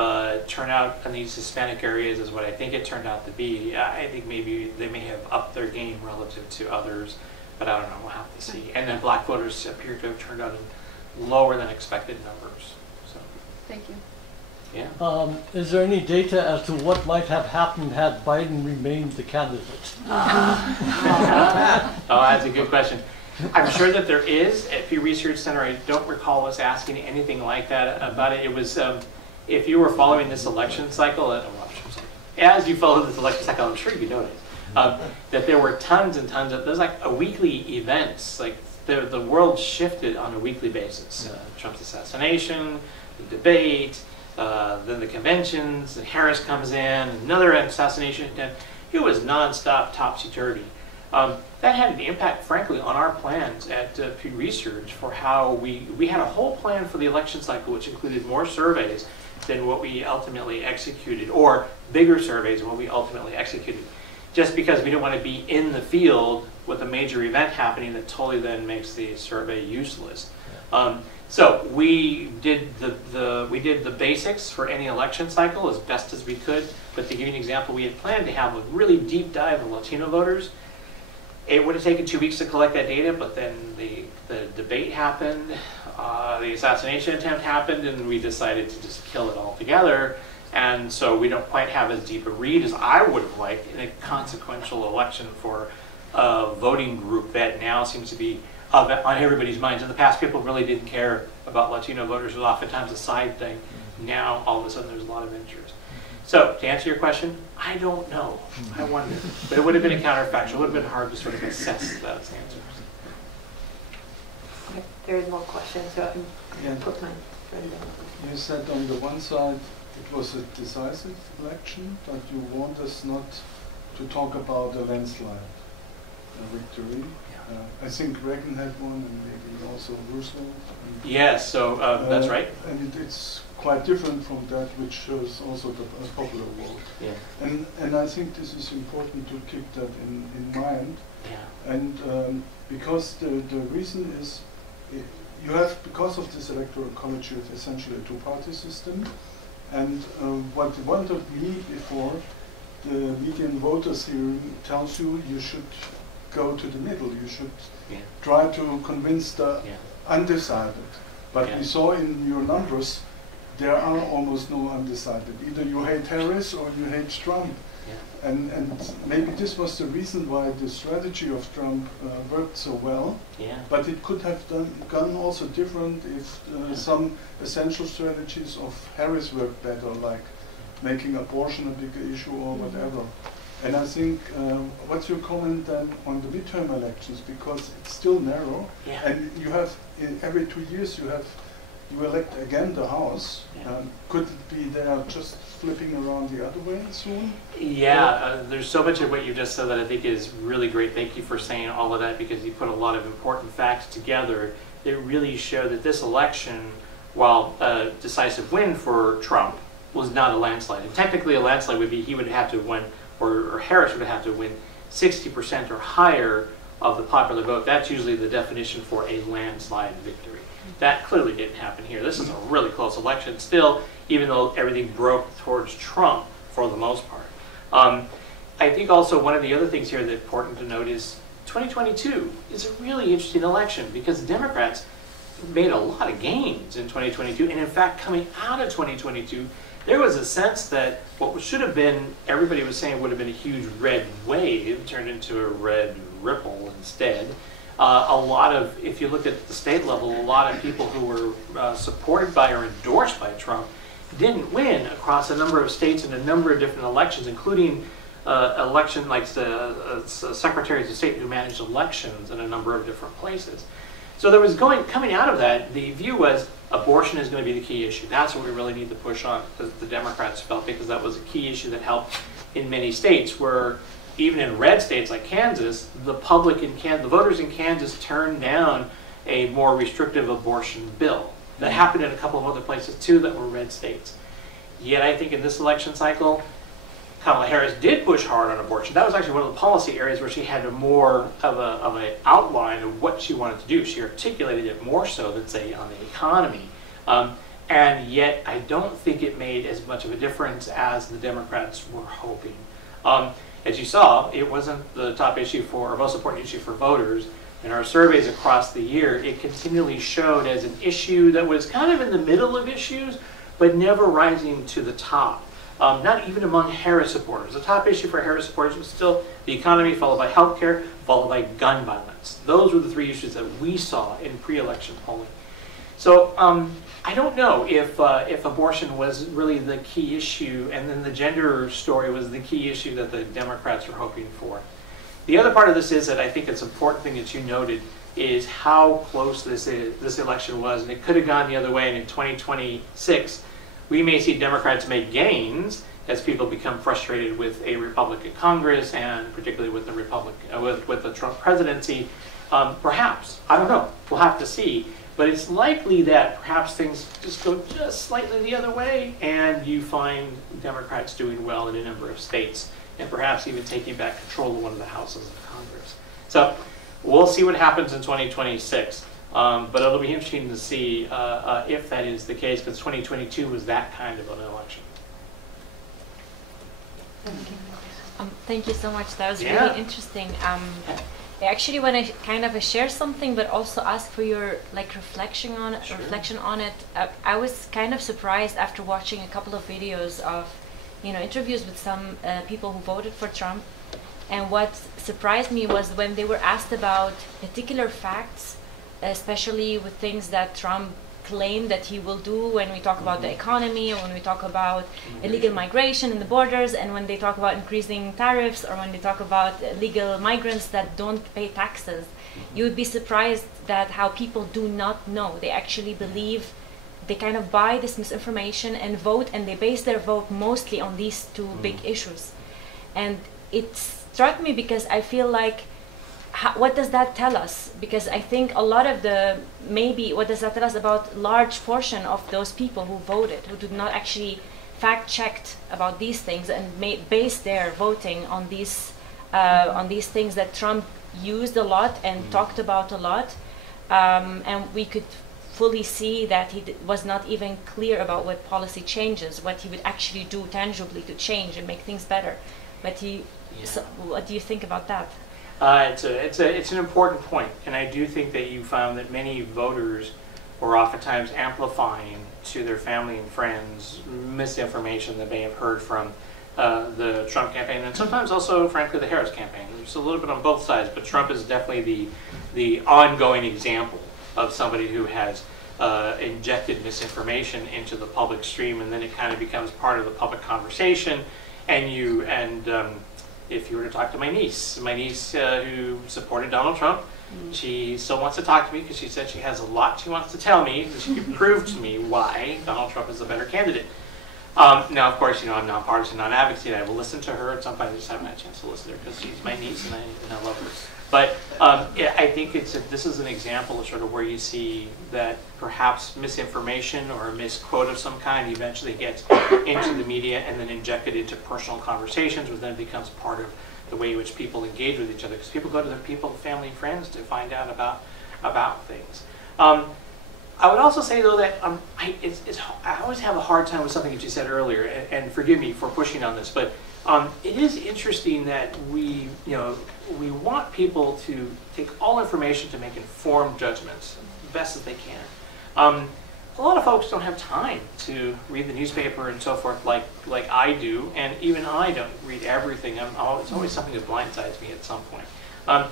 turnout in these Hispanic areas is what I think it turned out to be, I think maybe they may have upped their game relative to others, but I don't know, we'll have to see. And then black voters appear to have turned out in lower than expected numbers. So, thank you. Yeah. Is there any data as to what might have happened had Biden remained the candidate? Oh, that's a good question. I'm sure that there is at Pew Research Center. I don't recall us asking anything like that about it. It was, if you were following this election cycle, as you followed this election cycle, I'm sure you noticed that there were tons and tons of, there's like a weekly events, like the world shifted on a weekly basis. Trump's assassination, the debate, then the conventions, and Harris comes in, another assassination attempt. It was nonstop, topsy-turvy. That had an impact, frankly, on our plans at Pew Research for how we had a whole plan for the election cycle, which included more surveys than what we ultimately executed, or bigger surveys than what we ultimately executed, just because we didn't want to be in the field with a major event happening that totally then makes the survey useless. So we did the basics for any election cycle as best as we could. But to give you an example, we had planned to have a really deep dive of Latino voters. It would have taken 2 weeks to collect that data, but then the debate happened, the assassination attempt happened, and we decided to just kill it altogether. And so we don't quite have as deep a read as I would have liked in a consequential election for a voting group that now seems to be on everybody's minds. In the past, people really didn't care about Latino voters. It was oftentimes a side thing. Now, all of a sudden, there's a lot of interest. So, to answer your question, I don't know. I wonder. But it would have been a counterfactual. It would have been hard to sort of assess those answers. Okay, there is more questions, so I Yeah. can put my friend down. You said on the one side it was a decisive election, but you want us not to talk about a landslide, a victory. I think Reagan had one, and maybe also Roosevelt. Yes, so that's right. And it's quite different from that, which shows also the popular vote. Yeah. And I think this is important to keep that in mind. Yeah. And because the reason is, you have, because of this electoral college, you have essentially a two-party system. And what wanted me before, the median voters theory tells you you should go to the middle. You should try to convince the undecided. But we saw in your numbers, there are almost no undecided. Either you hate Harris or you hate Trump. And maybe this was the reason why the strategy of Trump worked so well. But it could have gone also different if some essential strategies of Harris worked better, like making abortion a bigger issue or whatever. And I think, what's your comment then on the midterm elections? Because it's still narrow, and you have, every 2 years you elect again the House. Could it be they are just flipping around the other way soon? Yeah, there's so much of what you just said that I think is really great. Thank you for saying all of that, because you put a lot of important facts together that really show that this election, while a decisive win for Trump, was not a landslide. And technically a landslide would be he would have to win, or Harris would have to win 60% or higher of the popular vote. That's usually the definition for a landslide victory. That clearly didn't happen here. This is a really close election still, even though everything broke towards Trump for the most part. I think also one of the other things here that's important to note is 2022 is a really interesting election, because Democrats made a lot of gains in 2022, and in fact coming out of 2022 there was a sense that what should have been, everybody was saying would have been a huge red wave, turned into a red ripple instead. A lot of, if you look at the state level, a lot of people who were supported by or endorsed by Trump didn't win across a number of states in a number of different elections, including election like the secretaries of state who managed elections in a number of different places. So there was coming out of that, the view was abortion is going to be the key issue. That's what we really need to push on, because the Democrats felt, because that was a key issue that helped in many states, where even in red states like Kansas, the voters in Kansas turned down a more restrictive abortion bill. That happened in a couple of other places too that were red states. Yet I think in this election cycle, Kamala Harris did push hard on abortion. That was actually one of the policy areas where she had more of an outline of what she wanted to do. She articulated it more so than, say, on the economy. And yet, I don't think it made as much of a difference as the Democrats were hoping. As you saw, it wasn't the top issue or most important issue for voters. In our surveys across the year, it continually showed as an issue that was kind of in the middle of issues, but never rising to the top. Not even among Harris supporters. The top issue for Harris supporters was still the economy, followed by healthcare, followed by gun violence. Those were the three issues that we saw in pre-election polling. So I don't know if abortion was really the key issue, and then the gender story was the key issue that the Democrats were hoping for. The other part of this is that I think it's an important thing that you noted is how close this election was, and it could have gone the other way, and in 2026, we may see Democrats make gains as people become frustrated with a Republican Congress, and particularly with the with the Trump presidency. Perhaps, I don't know. We'll have to see. But it's likely that perhaps things just go just slightly the other way, and you find Democrats doing well in a number of states, and perhaps even taking back control of one of the houses of Congress. So we'll see what happens in 2026. But it'll be interesting to see if that is the case, because 2022 was that kind of an election. Thank you so much. That was really interesting. I actually want to kind of share something, but also ask for your reflection on it. I was kind of surprised after watching a couple of videos of interviews with some people who voted for Trump, and what surprised me was when they were asked about particular facts, especially with things that Trump claim that he will do when we talk about the economy, or when we talk about illegal migration in the borders, and when they talk about increasing tariffs, or when they talk about illegal migrants that don't pay taxes. You would be surprised that how people do not know. They actually believe, they kind of buy this misinformation and vote, and they base their vote mostly on these two big issues. And it struck me because I feel like, what does that tell us? Because I think a lot of what does that tell us about large portion of those people who voted, who did not actually fact-checked about these things and base their voting on these things that Trump used a lot and talked about a lot, and we could fully see that he was not even clear about what policy changes, what he would actually do tangibly to change and make things better. But so what do you think about that? It's an important point, and I do think that you found that many voters were oftentimes amplifying to their family and friends misinformation that they have heard from the Trump campaign, and sometimes also, frankly, the Harris campaign. There's a little bit on both sides, but Trump is definitely the ongoing example of somebody who has injected misinformation into the public stream, and then it kind of becomes part of the public conversation. And if you were to talk to my niece who supported Donald Trump, she still wants to talk to me because she said she has a lot she wants to tell me, and she can prove to me why Donald Trump is a better candidate. Now, of course, I'm nonpartisan, non-advocacy. I will listen to her at some point. I just haven't had a chance to listen to her because she's my niece and I love her. But I think this is an example of sort of where you see that perhaps misinformation or a misquote of some kind eventually gets into the media and then injected into personal conversations, which then becomes part of the way in which people engage with each other. Because people go to their family, and friends to find out about things. I would also say, though, that I always have a hard time with something that you said earlier, and forgive me for pushing on this, but it is interesting that we want people to take all information to make informed judgments the best that they can. A lot of folks don't have time to read the newspaper and so forth like I do, and even I don't read everything. It's always something that blindsides me at some point. I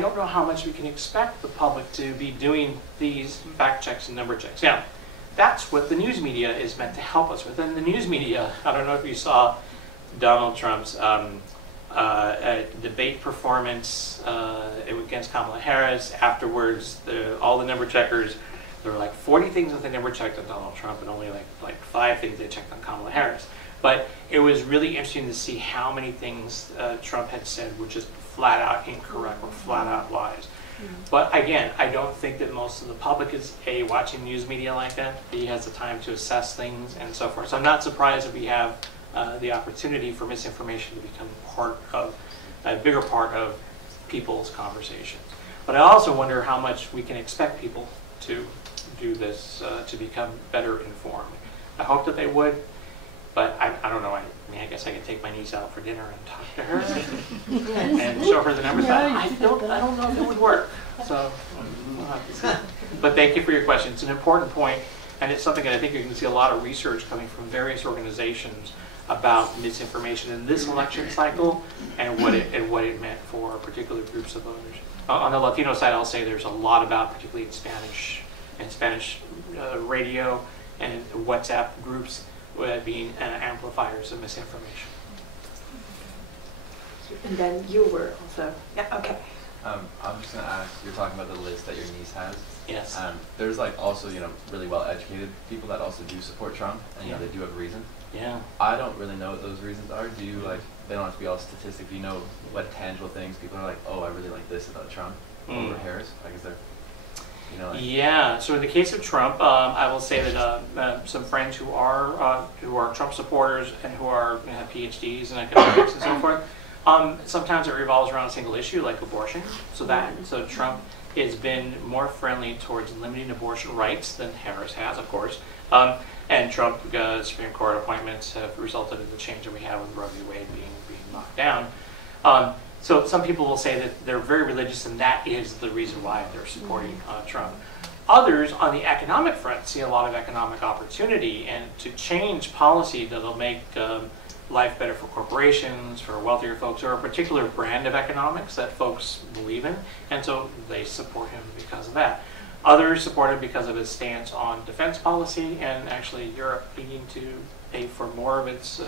don't know how much we can expect the public to be doing these fact checks and number checks. Now, that's what the news media is meant to help us with. And the news media, I don't know if you saw Donald Trump's debate performance against Kamala Harris. Afterwards, all the number checkers, there were like 40 things that they never checked on Donald Trump, and only like 5 things they checked on Kamala Harris. But it was really interesting to see how many things Trump had said were just flat out incorrect or flat out lies. But again, I don't think that most of the public is watching news media like that. He has the time to assess things and so forth. So I'm not surprised that we have the opportunity for misinformation to become a bigger part of people's conversations. But I also wonder how much we can expect people to do this to become better informed. I hope that they would. But I don't know. I guess I could take my niece out for dinner and talk to her and show her the numbers. But I don't know if it would work. So we'll have to see. But thank you for your question. It's an important point, and it's something that I think you're going to see a lot of research coming from various organizations about misinformation in this election cycle and what it meant for particular groups of voters. On the Latino side, I'll say there's a lot about, particularly in Spanish radio and WhatsApp groups, being amplifiers of misinformation. And then you were also, okay. I'm just going to ask, you're talking about the list that your niece has. Yes. There's also, really well-educated people that also do support Trump, and they do have a reason. Yeah. I don't really know what those reasons are. Do you, they don't have to be all statistic. Do you know what tangible things people are like, oh, I really like this about Trump over Harris? Is there... Yeah. So in the case of Trump, I will say that some friends who are Trump supporters and who have PhDs in economics and so forth, sometimes it revolves around a single issue like abortion. So Trump has been more friendly towards limiting abortion rights than Harris has, of course. And Trump Supreme Court appointments have resulted in the change that we have with Roe v. Wade being knocked down. So some people will say that they're very religious, and that is the reason why they're supporting Trump. Others on the economic front see a lot of economic opportunity and to change policy that'll make life better for corporations, for wealthier folks, or a particular brand of economics that folks believe in, and so they support him because of that. Others support him because of his stance on defense policy, and actually Europe needing to pay for more of its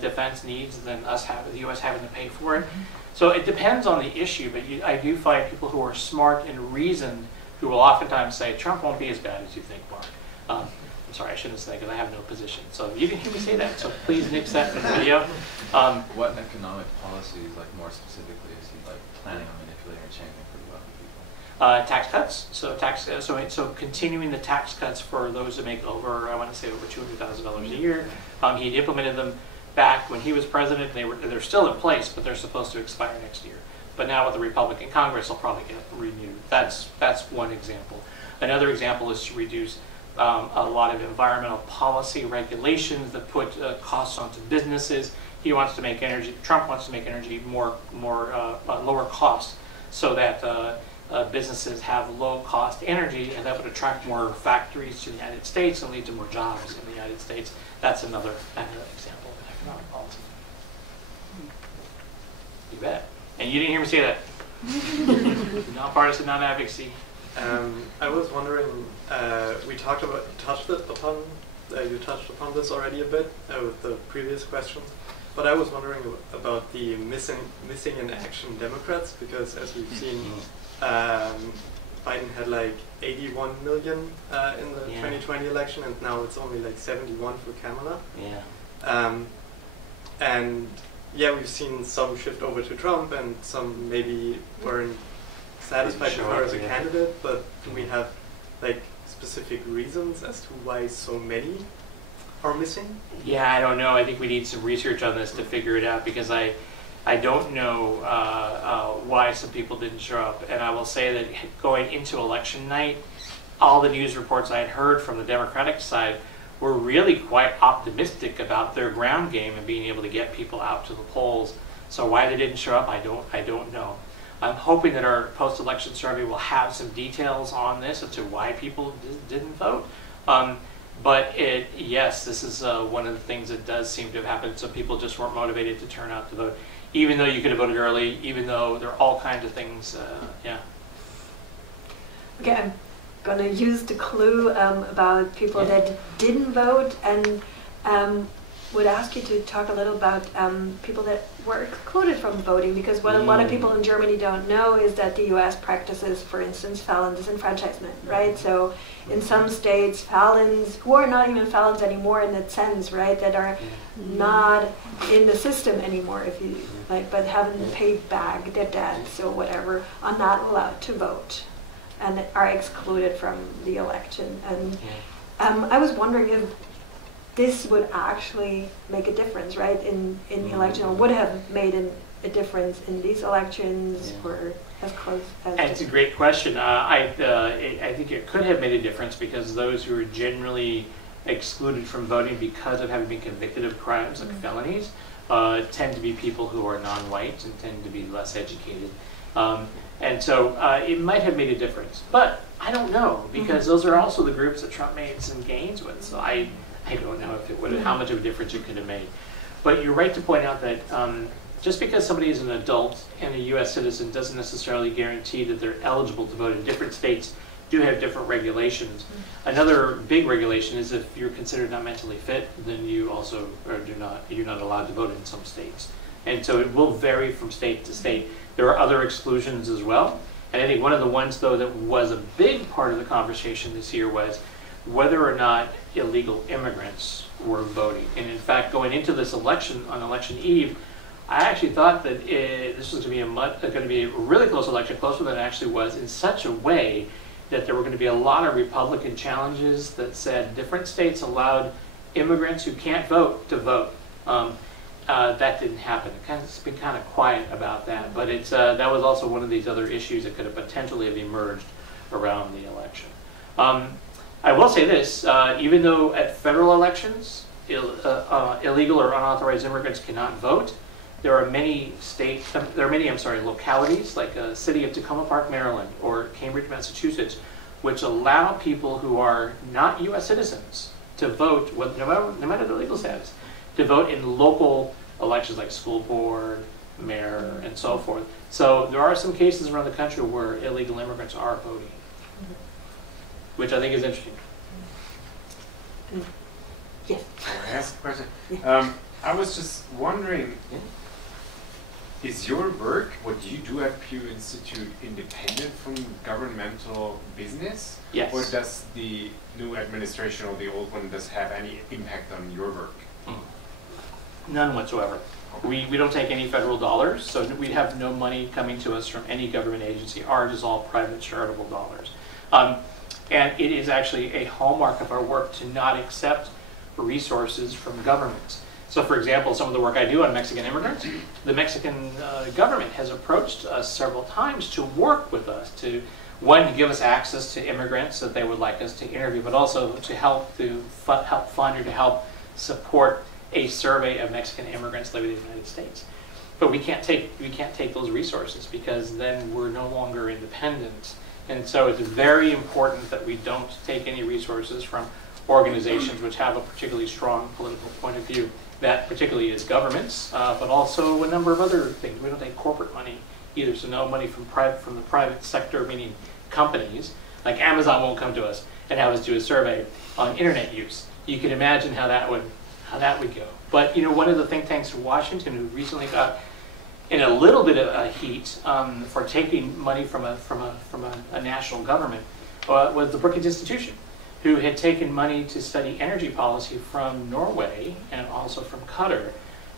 defense needs than the U.S. having to pay for it. So it depends on the issue, but I do find people who are smart and reasoned who will oftentimes say, Trump won't be as bad as you think, Mark. I'm sorry, I shouldn't say because I have no position. So you didn't hear me say that, so please nix that from the video. What economic policies, like more specifically, is he like planning on manipulating or changing for the wealthy people? Tax cuts. So continuing the tax cuts for those that make over, I want to say over $200,000 a year. He implemented them back when he was president. They're still in place, but they're supposed to expire next year. But now with the Republican Congress, they'll probably get renewed. That's one example. Another example is to reduce a lot of environmental policy regulations that put costs onto businesses. Trump wants to make energy more lower cost, so that businesses have low cost energy, and that would attract more factories to the United States and lead to more jobs in the United States. That's another example of economic policy. You bet. And you didn't hear me say that. Nonpartisan, non-advocacy. I was wondering, you touched upon this already a bit with the previous questions, but I was wondering about the missing in action Democrats, because as we've seen, Biden had like 81 million in the 2020 election, and now it's only like 71 for Kamala. And we've seen some shift over to Trump, and some maybe weren't satisfied with her as a candidate, but do we have like specific reasons as to why so many are missing? Yeah, I don't know. I think we need some research on this to figure it out, because I don't know why some people didn't show up. And I will say that going into election night, all the news reports I had heard from the Democratic side were really quite optimistic about their ground game and being able to get people out to the polls. So why they didn't show up, I don't know. I'm hoping that our post-election survey will have some details on this as to why people didn't vote. But yes, this is one of the things that does seem to have happened. So people just weren't motivated to turn out to vote, even though you could have voted early, even though there are all kinds of things. Okay, I'm going to use the clue about people that didn't vote, and would ask you to talk a little about people that were excluded from voting, because what a lot of people in Germany don't know is that the US practices, for instance, felon disenfranchisement, right? So in some states, felons, who are not even felons anymore in that sense, right, that are not in the system anymore, if you like, but haven't paid back their debts or whatever, are not allowed to vote and are excluded from the election. And I was wondering if this would actually make a difference, right, in the election, or would have made a difference in these elections, or as close as... It's a great question. I think it could have made a difference, because those who are generally excluded from voting because of having been convicted of crimes like felonies tend to be people who are non-white and tend to be less educated. And so it might have made a difference. But I don't know, because those are also the groups that Trump made some gains with. So I don't know if it would have, how much of a difference it could have made. But you're right to point out that just because somebody is an adult and a U.S. citizen doesn't necessarily guarantee that they're eligible to vote. In different states do have different regulations. Another big regulation is if you're considered not mentally fit, then you also you're not allowed to vote in some states. And so it will vary from state to state. There are other exclusions as well. And I think one of the ones, though, that was a big part of the conversation this year was whether or not illegal immigrants were voting. And in fact, going into this election, on election eve, I actually thought that this was going to be a really close election, closer than it actually was, in such a way that there were going to be a lot of Republican challenges that said different states allowed immigrants who can't vote to vote. That didn't happen. It's been kind of quiet about that, but that was also one of these other issues that could have potentially have emerged around the election. I will say this, even though at federal elections, illegal or unauthorized immigrants cannot vote, there are many localities, like the city of Tacoma Park, Maryland, or Cambridge, Massachusetts, which allow people who are not U.S. citizens to vote, no matter their legal status, to vote in local elections like school board, mayor, and so forth. So there are some cases around the country where illegal immigrants are voting. which I think is interesting. Yes. Can I ask a question? I was just wondering, is your work, what you do at Pew Institute, independent from governmental business? Yes. Or does the new administration or the old one does have any impact on your work? None whatsoever. We don't take any federal dollars, so we have no money coming to us from any government agency. Ours is all private charitable dollars. And it is actually a hallmark of our work to not accept resources from governments. So for example, some of the work I do on Mexican immigrants, the Mexican government has approached us several times to work with us, to give us access to immigrants that they would like us to interview, but also to help fund or to help support a survey of Mexican immigrants living in the United States. But we can't take those resources because then we're no longer independent. And so it's very important that we don't take any resources from organizations which have a particularly strong political point of view. That particularly is governments, but also a number of other things. We don't take corporate money either, so no money from the private sector, meaning companies. Like Amazon won't come to us and have us do a survey on internet use. You can imagine how that would go. But one of the think tanks in Washington who recently got in a little bit of heat for taking money from a national government was the Brookings Institution, who had taken money to study energy policy from Norway and also from Qatar.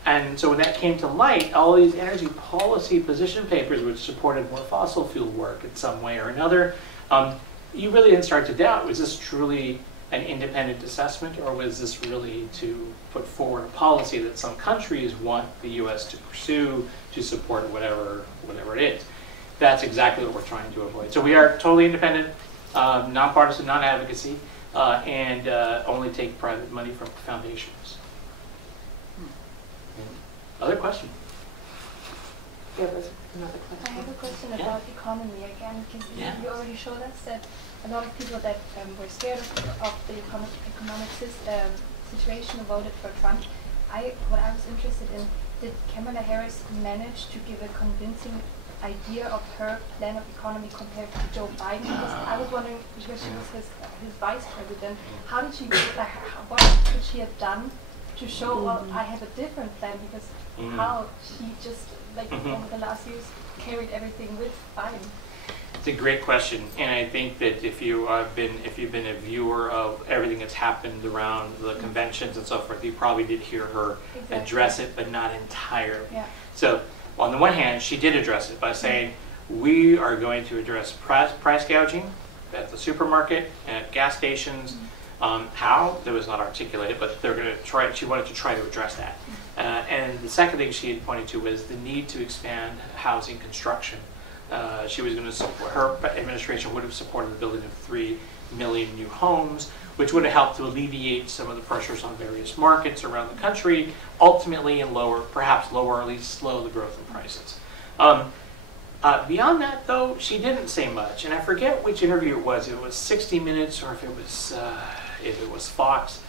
And so when that came to light, all these energy policy position papers which supported more fossil fuel work in some way or another, you really didn't start to doubt, was this truly an independent assessment, or was this really to put forward a policy that some countries want the U.S. to pursue to support whatever it is? That's exactly what we're trying to avoid. So we are totally independent, nonpartisan, non-advocacy, and only take private money from foundations. Other question? Yeah, there's another question. I have a question about economy again, because you already showed us that a lot of people that were scared of the economic situation voted for Trump. What I was interested in, did Kamala Harris manage to give a convincing idea of her plan of economy compared to Joe Biden? Because I was wondering, because she was his vice president, how did she what could she have done to show, well, I have a different plan, because how she just, over the last years, carried everything with Biden? It's a great question, and I think that if you've been a viewer of everything that's happened around the conventions and so forth, you probably did hear her address it, but not entirely. Yeah. So, on the one hand, she did address it by saying, we are going to address price gouging at the supermarket, at gas stations. How? That was not articulated, but they're going to try. She wanted to try to address that. And the second thing she had pointed to was the need to expand housing construction. She was going to support, her administration would have supported the building of 3 million new homes, which would have helped to alleviate some of the pressures on various markets around the country, ultimately and perhaps lower, or at least slow the growth in prices. Beyond that, though, she didn't say much, and I forget which interview it was. If it was 60 Minutes or if it was Fox.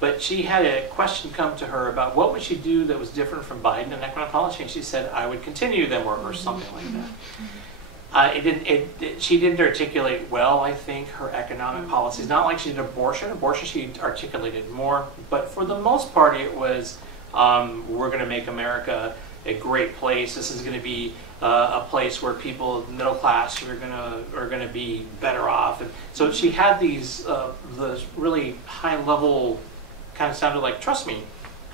But she had a question come to her about what would she do that was different from Biden in economic policy, and she said, I would continue them, or something like that. She didn't articulate well, I think, her economic policies. Not like she did abortion. Abortion she articulated more, but for the most part it was, we're going to make America a great place. This is going to be a place where people, middle class, are going to be better off. And so she had these really high level, kind of sounded like trust me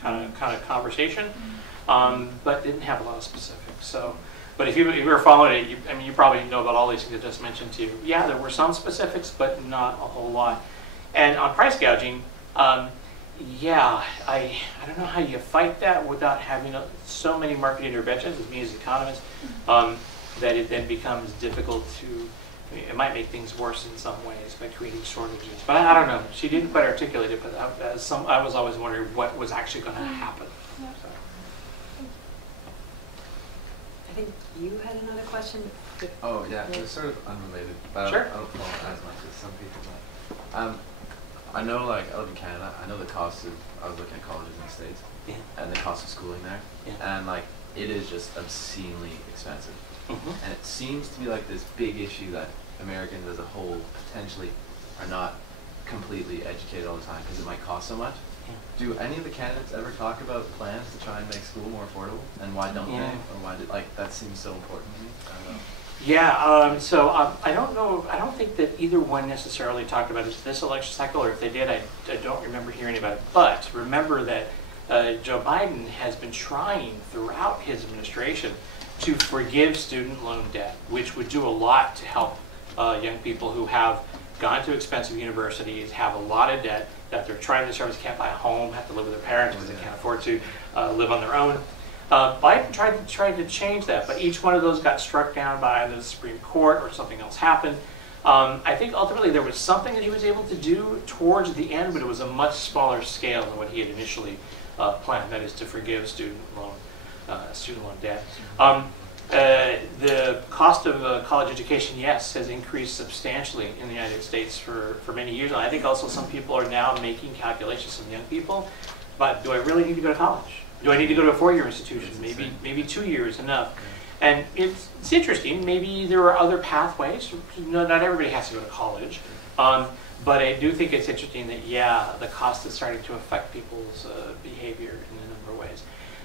kind of conversation, but didn't have a lot of specifics. So, but if you were following it, you probably know about all these things I just mentioned to you. Yeah, there were some specifics, but not a whole lot. And on price gouging, yeah, I don't know how you fight that without having so many market interventions, as me as economists, that it then becomes difficult to. It might make things worse in some ways by creating shortages. But I don't know. She didn't quite articulate it, but I was always wondering what was actually going to happen. So. I think you had another question. Oh, yeah, it's sort of unrelated, but sure. I don't follow as much as some people might. I know, I live in Canada. I know the cost of, I was looking at colleges in the States, and the cost of schooling there. Yeah. And, it is just obscenely expensive. And it seems to be like this big issue that Americans as a whole potentially are not completely educated all the time because it might cost so much. Do any of the candidates ever talk about plans to try and make school more affordable? And why don't they? Or why did, like, that seems so important to me? I don't know. Yeah, I don't know, I don't think that either one necessarily talked about it this election cycle, or if they did, I don't remember hearing about it. But remember that Joe Biden has been trying throughout his administration to forgive student loan debt, which would do a lot to help young people who have gone to expensive universities, have a lot of debt, that they're trying to service, can't buy a home, have to live with their parents because they can't afford to live on their own. Biden tried to change that, but each one of those got struck down by the Supreme Court or something else happened. I think ultimately there was something that he was able to do towards the end, but it was a much smaller scale than what he had initially planned, that is to forgive student loan debt. The cost of college education, yes, has increased substantially in the United States for many years. And I think also some people are now making calculations, some young people, but do I really need to go to college? Do I need to go to a four-year institution? Maybe 2 years enough. And it's interesting. Maybe there are other pathways. Not everybody has to go to college. But I do think it's interesting that, yeah, the cost is starting to affect people's behavior in a number of ways.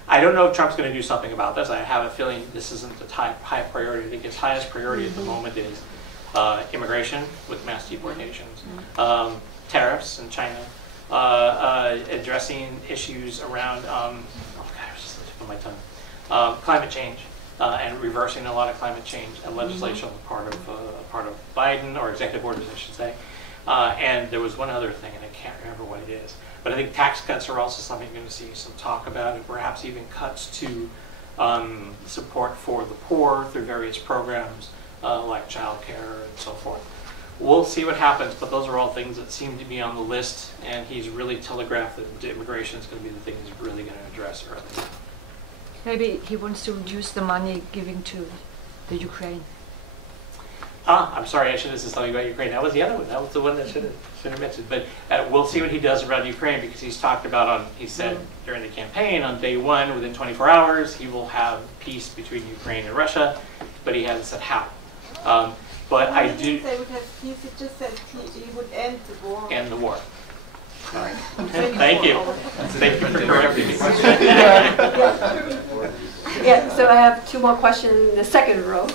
I don't know if Trump's going to do something about this. I have a feeling this isn't the high priority. I think his highest priority at the moment is immigration with mass deportations, tariffs in China, addressing issues around, oh God, I was just on the tip of my tongue, climate change, and reversing a lot of climate change and legislation on the part of Biden, or executive orders, I should say. And there was one other thing, and I can't remember what it is. But I think tax cuts are also something you're going to see some talk about, and perhaps even cuts to support for the poor through various programs like child care and so forth. We'll see what happens, but those are all things that seem to be on the list, and he's really telegraphed that immigration is going to be the thing he's really going to address early. Maybe he wants to reduce the money giving to the Ukraine. I'm sorry, I should have said something about Ukraine. That was the other one. That was the one that should have mentioned. But we'll see what he does around Ukraine, because he's talked about he said during the campaign on day one, within 24 hours, he will have peace between Ukraine and Russia, but he hasn't said how. But I do. He would have peace. He just said he would end the war. End the war. All right. Thank you. Thank you for correcting me. Yeah, so I have two more questions in the second row.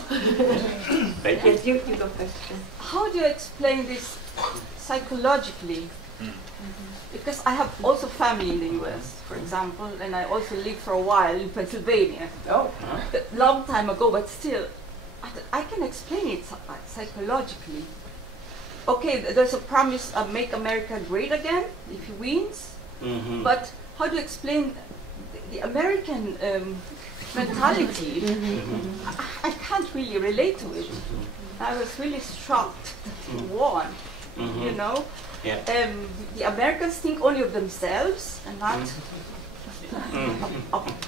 Thank you. Yes, you go first. How do you explain this psychologically? Because I have also family in the US, for example, and I also lived for a while in Pennsylvania. Oh. A long time ago, but still, I can explain it psychologically. Okay, there's a promise of make America great again if he wins, but how do you explain the American mentality? I can't really relate to it. I was really shocked that he won, you know? Yeah. The Americans think only of themselves and not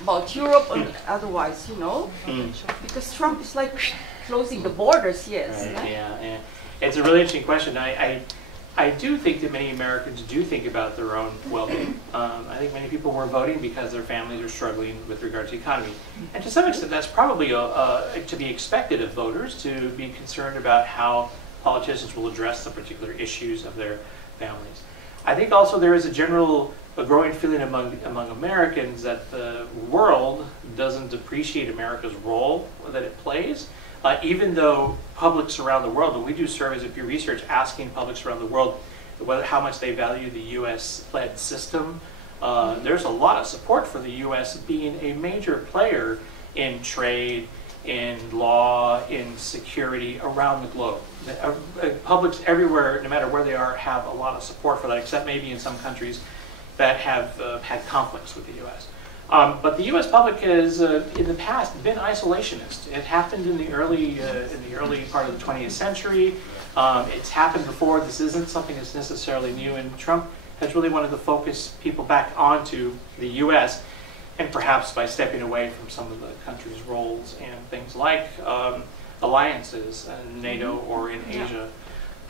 about Europe or otherwise, you know? Because Trump is like closing the borders, yes. Right. Yeah. It's a really interesting question. I do think that many Americans do think about their own well-being. I think many people were voting because their families are struggling with regard to the economy. And to some extent, that's probably to be expected of voters, to be concerned about how politicians will address the particular issues of their families. I think also there is a growing feeling among Americans that the world doesn't appreciate America's role that it plays. Even though publics around the world, and we do surveys at Pew Research asking publics around the world how much they value the U.S.-led system, there's a lot of support for the U.S. being a major player in trade, in law, in security around the globe. Publics everywhere, no matter where they are, have a lot of support for that, except maybe in some countries that have had conflicts with the U.S. But the U.S. public has, in the past, been isolationist. It happened in the early part of the 20th century. It's happened before. This isn't something that's necessarily new. And Trump has really wanted to focus people back onto the U.S. and perhaps by stepping away from some of the country's roles and things like alliances in NATO or in Asia.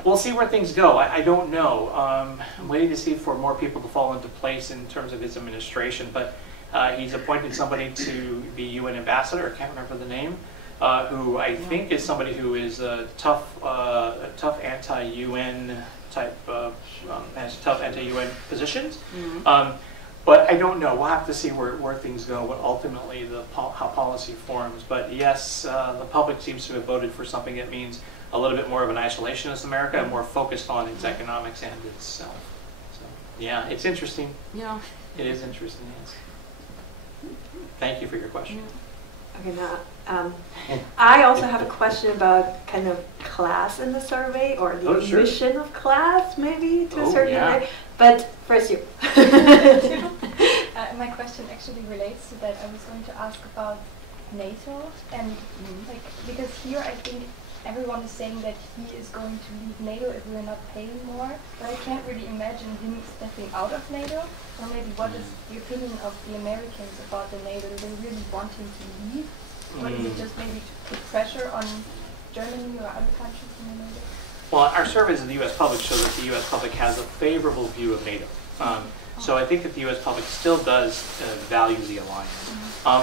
We'll see where things go. I don't know. I'm waiting to see for more people to fall into place in terms of his administration. But He's appointed somebody to be UN ambassador, I can't remember the name, who I think is somebody who is a tough anti-UN type, has tough anti-UN positions. But I don't know. We'll have to see where things go, what ultimately how policy forms. But yes, the public seems to have voted for something that means a little bit more of an isolationist America, and more focused on its economics and itself. So yeah, it's interesting. Yeah. It is interesting, yes. Thank you for your question. Okay, now I also have a question about kind of class in the survey, or the emission of class, maybe to a certain way. But first, you. My question actually relates to that. I was going to ask about NATO, and like, because here I think everyone is saying that he is going to leave NATO if we're not paying more, but I can't really imagine him stepping out of NATO. Or maybe what is the opinion of the Americans about the NATO? Do they really want him to leave? Or is it just maybe to put pressure on Germany or other countries in the NATO? Well, our surveys of the U.S. public show that the U.S. public has a favorable view of NATO. So I think that the U.S. public still does value the alliance.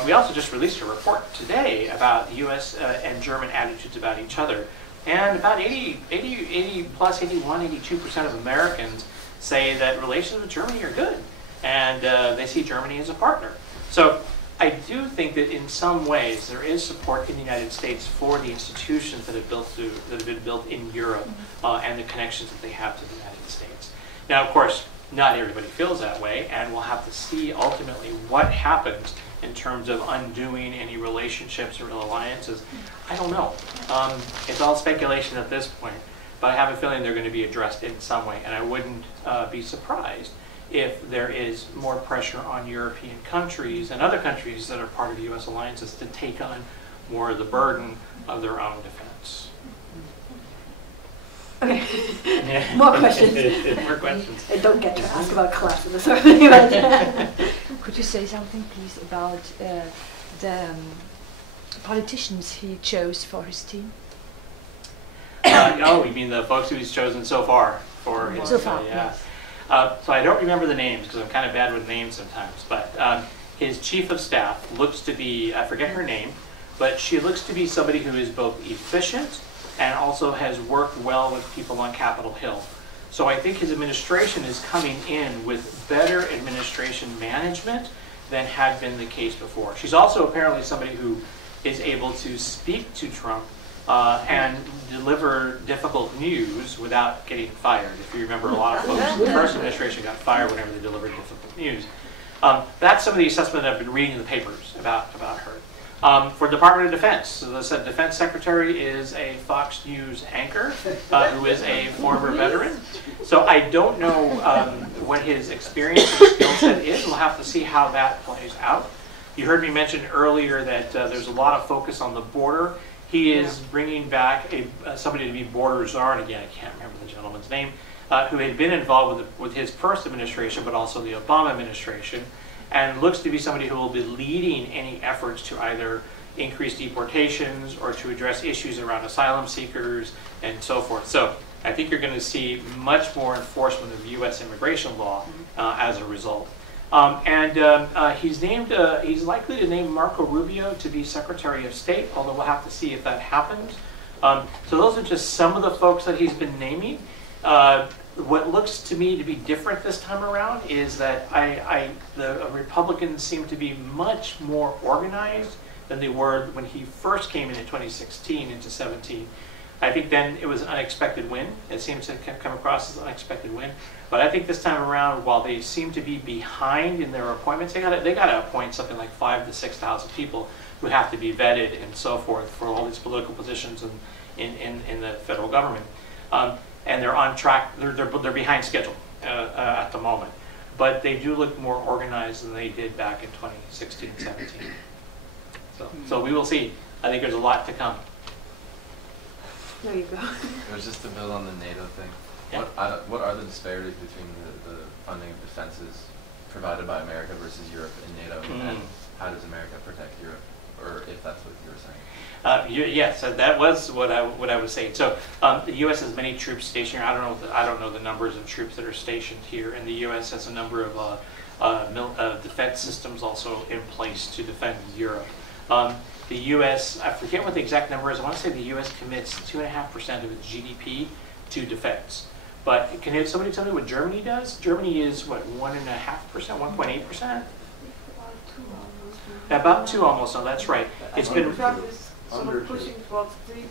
We also just released a report today about the U.S. And German attitudes about each other. And about 80 plus 81, 82% of Americans say that relations with Germany are good. And they see Germany as a partner. So I do think that in some ways there is support in the United States for the institutions that have been built in Europe and the connections that they have to the United States. Now, of course, not everybody feels that way, and we'll have to see ultimately what happens in terms of undoing any relationships or alliances. I don't know. It's all speculation at this point, but I have a feeling they're going to be addressed in some way, and I wouldn't be surprised if there is more pressure on European countries and other countries that are part of the U.S. alliances to take on more of the burden of their own defense. Okay. More questions. More questions. I don't get to ask about class in the survey. Could you say something, please, about the politicians he chose for his team? Oh, you mean the folks who he's chosen so far for his so far, yeah. So I don't remember the names because I'm kind of bad with names sometimes, but his chief of staff looks to be, I forget her name, but she looks to be somebody who is both efficient and also has worked well with people on Capitol Hill. So I think his administration is coming in with better administration management than had been the case before. She's also apparently somebody who is able to speak to Trump and deliver difficult news without getting fired. If you remember, a lot of folks in the first administration got fired whenever they delivered difficult news. That's some of the assessment I've been reading in the papers about her. For Department of Defense, so the Defense Secretary is a Fox News anchor who is a former veteran. So I don't know what his experience and skill set is. We'll have to see how that plays out. You heard me mention earlier that there's a lot of focus on the border. He is bringing back somebody to be border czar, and again, I can't remember the gentleman's name, who had been involved with his first administration, but also the Obama administration, and looks to be somebody who will be leading any efforts to either increase deportations or to address issues around asylum seekers and so forth. So I think you're going to see much more enforcement of U.S. immigration law as a result. He's likely to name Marco Rubio to be Secretary of State, although we'll have to see if that happens. So those are just some of the folks that he's been naming. What looks to me to be different this time around is that the Republicans seem to be much more organized than they were when he first came in 2016 into 17. I think then it was an unexpected win. It seems to come across as an unexpected win. But I think this time around, while they seem to be behind in their appointments, they got to appoint something like 5,000 to 6,000 people who have to be vetted and so forth for all these political positions in the federal government. And they're on track. They're behind schedule at the moment, but they do look more organized than they did back in 2016, 17. So we will see. I think there's a lot to come. There you go. It was just to build on the NATO thing. Yeah. What are the disparities between the funding of defenses provided by America versus Europe and NATO, and how does America protect Europe, or if that's what you were saying? Yes, that was what I was saying. So the U.S. has many troops stationed here. I don't know the numbers of troops that are stationed here, and the U.S. has a number of defense systems also in place to defend Europe. The U.S., I forget what the exact number is. I want to say the U.S. commits 2.5% of its GDP to defense. But can somebody tell me what Germany does? Germany is what, 1.5%, 1.8%? About 2 almost. No, that's right. It's been sort of pushing towards 3%.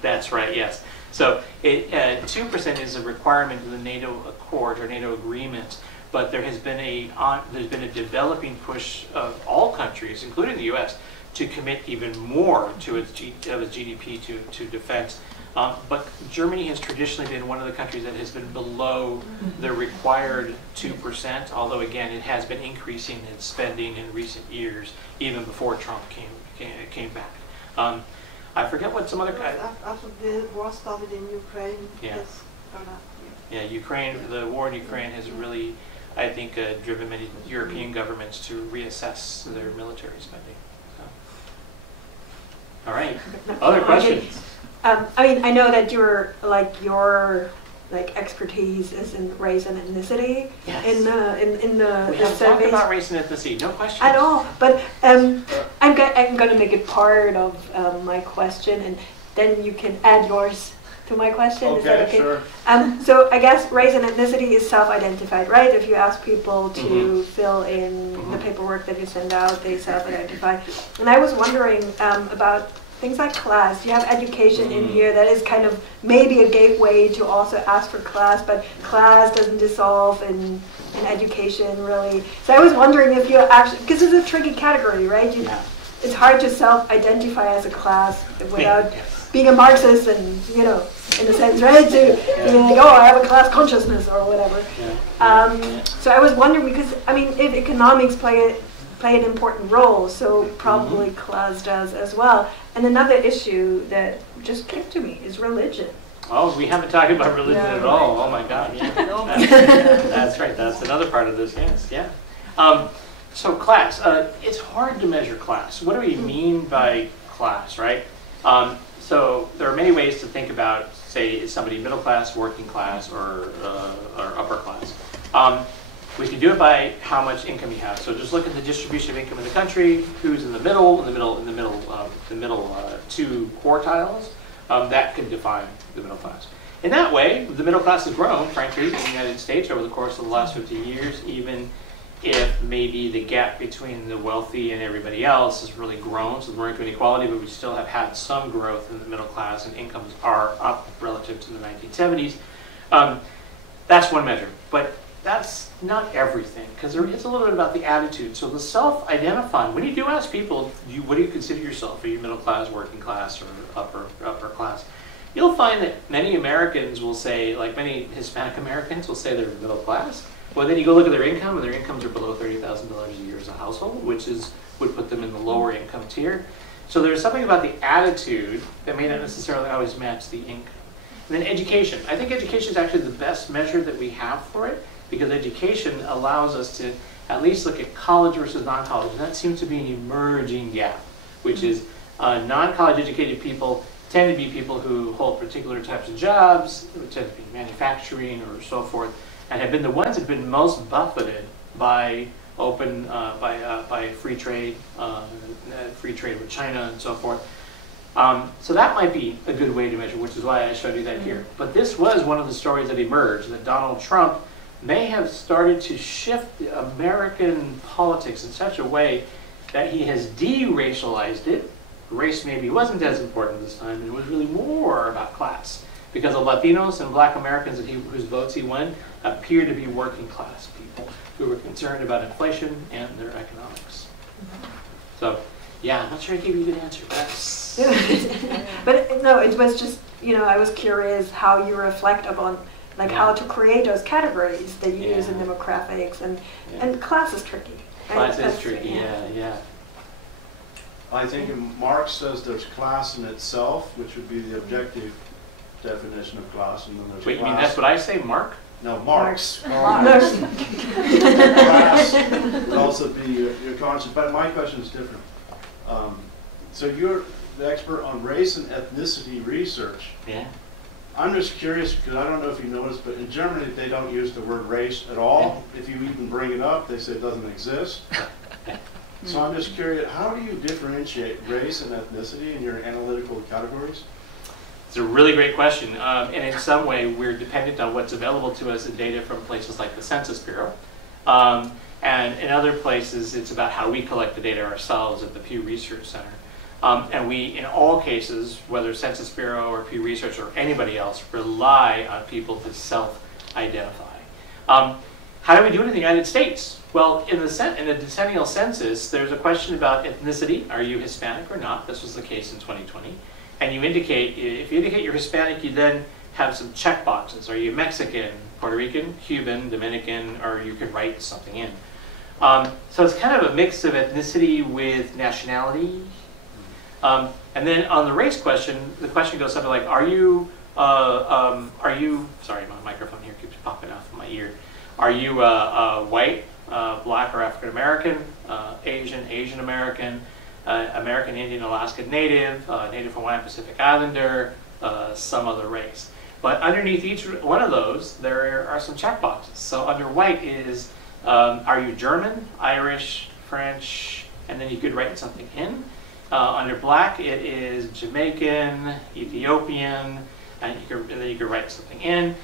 That's right. Yes. So 2% is a requirement of the NATO Accord or NATO agreement. But there has been a developing push of all countries, including the U.S., to commit even more to its GDP to defense. But Germany has traditionally been one of the countries that has been below the required 2%, although again it has been increasing its spending in recent years, even before Trump came back. I forget what some other... After the war started in Ukraine, yeah. it's gone up. Yeah, Ukraine, the war in Ukraine has really, I think, driven many European governments to reassess their military spending. So. All right. Other questions? I mean, I know that your expertise is in race and ethnicity. Yes. In the we haven't talked about race and ethnicity. No question. At all. But I'm going to make it part of my question, and then you can add yours to my question. Okay, is that okay? Sure. So I guess race and ethnicity is self-identified, right? If you ask people to fill in the paperwork that you send out, they self-identify. And I was wondering about things like class. You have education in here that is kind of maybe a gateway to also ask for class, but class doesn't dissolve in education really. So I was wondering if you actually, because it's a tricky category, right? It's hard to self-identify as a class without being a Marxist and, in a sense, right? To be like, oh, I have a class consciousness or whatever. So I was wondering because, I mean, if economics play an important role, so probably class does as well. And another issue that just came to me is religion. Oh, we haven't talked about religion at all. Oh my God. Yeah. That's right. That's another part of this. Yes. Yeah. So class. It's hard to measure class. What do we mean by class, right? So there are many ways to think about, say, is somebody middle class, working class, or upper class. We can do it by how much income you have. So just look at the distribution of income in the country. Who's in the middle, two quartiles? That can define the middle class. In that way, the middle class has grown, frankly, in the United States over the course of the last 50 years, even if maybe the gap between the wealthy and everybody else has really grown. So we're into inequality, but we still have had some growth in the middle class, and incomes are up relative to the 1970s. That's one measure. But that's not everything, because there is a little bit about the attitude. So the self-identifying, when you do ask people, what do you consider yourself? Are you middle class, working class, or upper class? You'll find that many Americans will say, like many Hispanic Americans will say they're middle class. Well, then you go look at their income, and their incomes are below $30,000 a year as a household, which would put them in the lower income tier. So there's something about the attitude that may not necessarily always match the income. And then education. I think education is actually the best measure that we have for it, because education allows us to at least look at college versus non-college. And that seems to be an emerging gap, which is non-college educated people tend to be people who hold particular types of jobs, which tend to be manufacturing or so forth, and have been the ones that have been most buffeted by by free trade with China and so forth. So that might be a good way to measure, which is why I showed you that here. But this was one of the stories that emerged, that Donald Trump may have started to shift the American politics in such a way that he has de-racialized it. Race maybe wasn't as important this time, and it was really more about class, because the Latinos and Black Americans whose votes he won appear to be working class people who were concerned about inflation and their economics. So, yeah, I'm not sure I gave you a good answer. But no, it was just, I was curious how you reflect upon how to create those categories that you use in demographics, and class is tricky. Class is tricky, yeah. I think Marx says there's class in itself, which would be the objective definition of class, and then there's Wait, class. you mean that's what I say, Mark? No, Marx. Marx. Class would also be your concept, but my question is different. So you're the expert on race and ethnicity research. Yeah. I'm just curious because I don't know if you noticed, but in Germany they don't use the word race at all. If you even bring it up, they say it doesn't exist. So I'm just curious, how do you differentiate race and ethnicity in your analytical categories? It's a really great question, and in some way we're dependent on what's available to us in data from places like the Census Bureau. And in other places, it's about how we collect the data ourselves at the Pew Research Center. And we, in all cases, whether Census Bureau or Pew Research or anybody else, rely on people to self-identify. How do we do it in the United States? Well, in the decennial census, there's a question about ethnicity. Are you Hispanic or not? This was the case in 2020. And you indicate, if you indicate you're Hispanic, you then have some check boxes. Are you Mexican, Puerto Rican, Cuban, Dominican, or you could write something in. So it's kind of a mix of ethnicity with nationality. And then on the race question, the question goes something like, are you, sorry, my microphone here keeps popping off in my ear. Are you white, black or African American, Asian American, American Indian, Alaska Native, Native Hawaiian Pacific Islander, some other race. But underneath each one of those, there are some check boxes. So under white is, are you German, Irish, French, and then you could write something in. Under black, it is Jamaican, Ethiopian, and then you could write something in.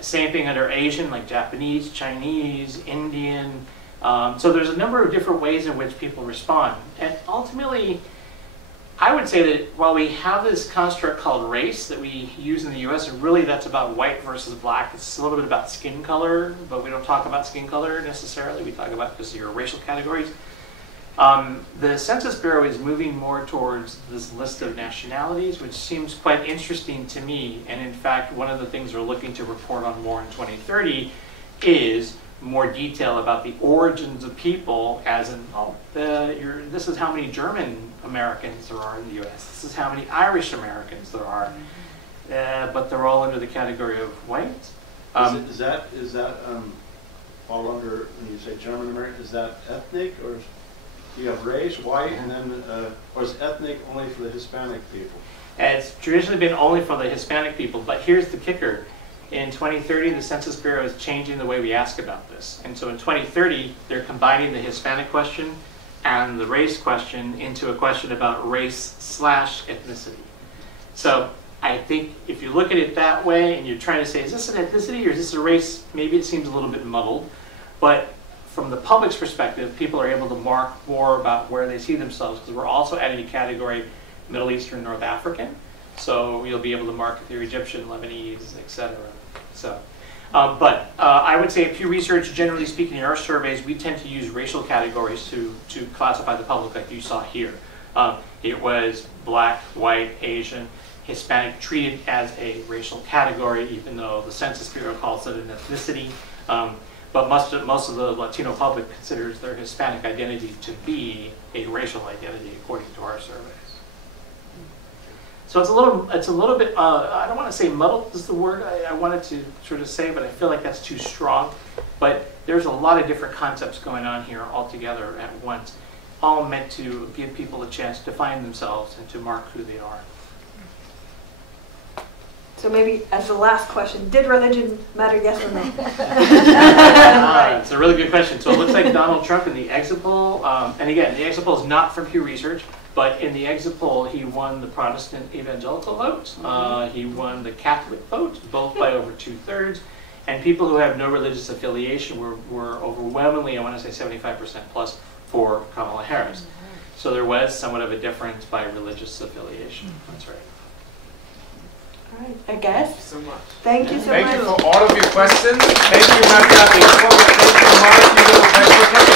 Same thing under Asian, like Japanese, Chinese, Indian. So there's a number of different ways in which people respond. And ultimately, I would say that while we have this construct called race that we use in the US, and really that's about white versus black, it's a little bit about skin color, but we don't talk about skin color necessarily. We talk about just your racial categories. The Census Bureau is moving more towards this list of nationalities, which seems quite interesting to me. And in fact, one of the things we're looking to report on more in 2030 is more detail about the origins of people, as in, this is how many German Americans there are in the U.S. This is how many Irish Americans there are. But they're all under the category of white. Is that fall under, when you say German American, is that ethnic, or do you have race, white, and then, or is ethnic only for the Hispanic people? It's traditionally been only for the Hispanic people, but here's the kicker. In 2030, the Census Bureau is changing the way we ask about this. And so in 2030, they're combining the Hispanic question and the race question into a question about race/ethnicity. So I think if you look at it that way and you're trying to say, is this an ethnicity or is this a race? Maybe it seems a little bit muddled. But from the public's perspective, people are able to mark more about where they see themselves, because we're also adding a category Middle Eastern, North African. So you'll be able to mark if you're Egyptian, Lebanese, etc. So, I would say at Pew Research, generally speaking, in our surveys, we tend to use racial categories to classify the public, like you saw here. It was black, white, Asian, Hispanic, treated as a racial category, even though the Census Bureau calls it an ethnicity. But most of the Latino public considers their Hispanic identity to be a racial identity, according to our surveys. So it's a little bit, I don't want to say muddled is the word I wanted to sort of say, but I feel like that's too strong. But there's a lot of different concepts going on here all together at once, all meant to give people a chance to find themselves and to mark who they are. So maybe as the last question, did religion matter, yes or no? It's a really good question. So it looks like Donald Trump in the exit poll, and again, the exit poll is not from Pew Research, but in the exit poll, he won the Protestant evangelical vote. He won the Catholic vote, both by over 2/3. And people who have no religious affiliation were overwhelmingly, I want to say 75% plus, for Kamala Harris. So there was somewhat of a difference by religious affiliation. That's right. All right, I guess. Thank you so much. Thank you so much. Thank you for all of your questions. Thank you, Mark. Thank you, Mark. Thanks for coming.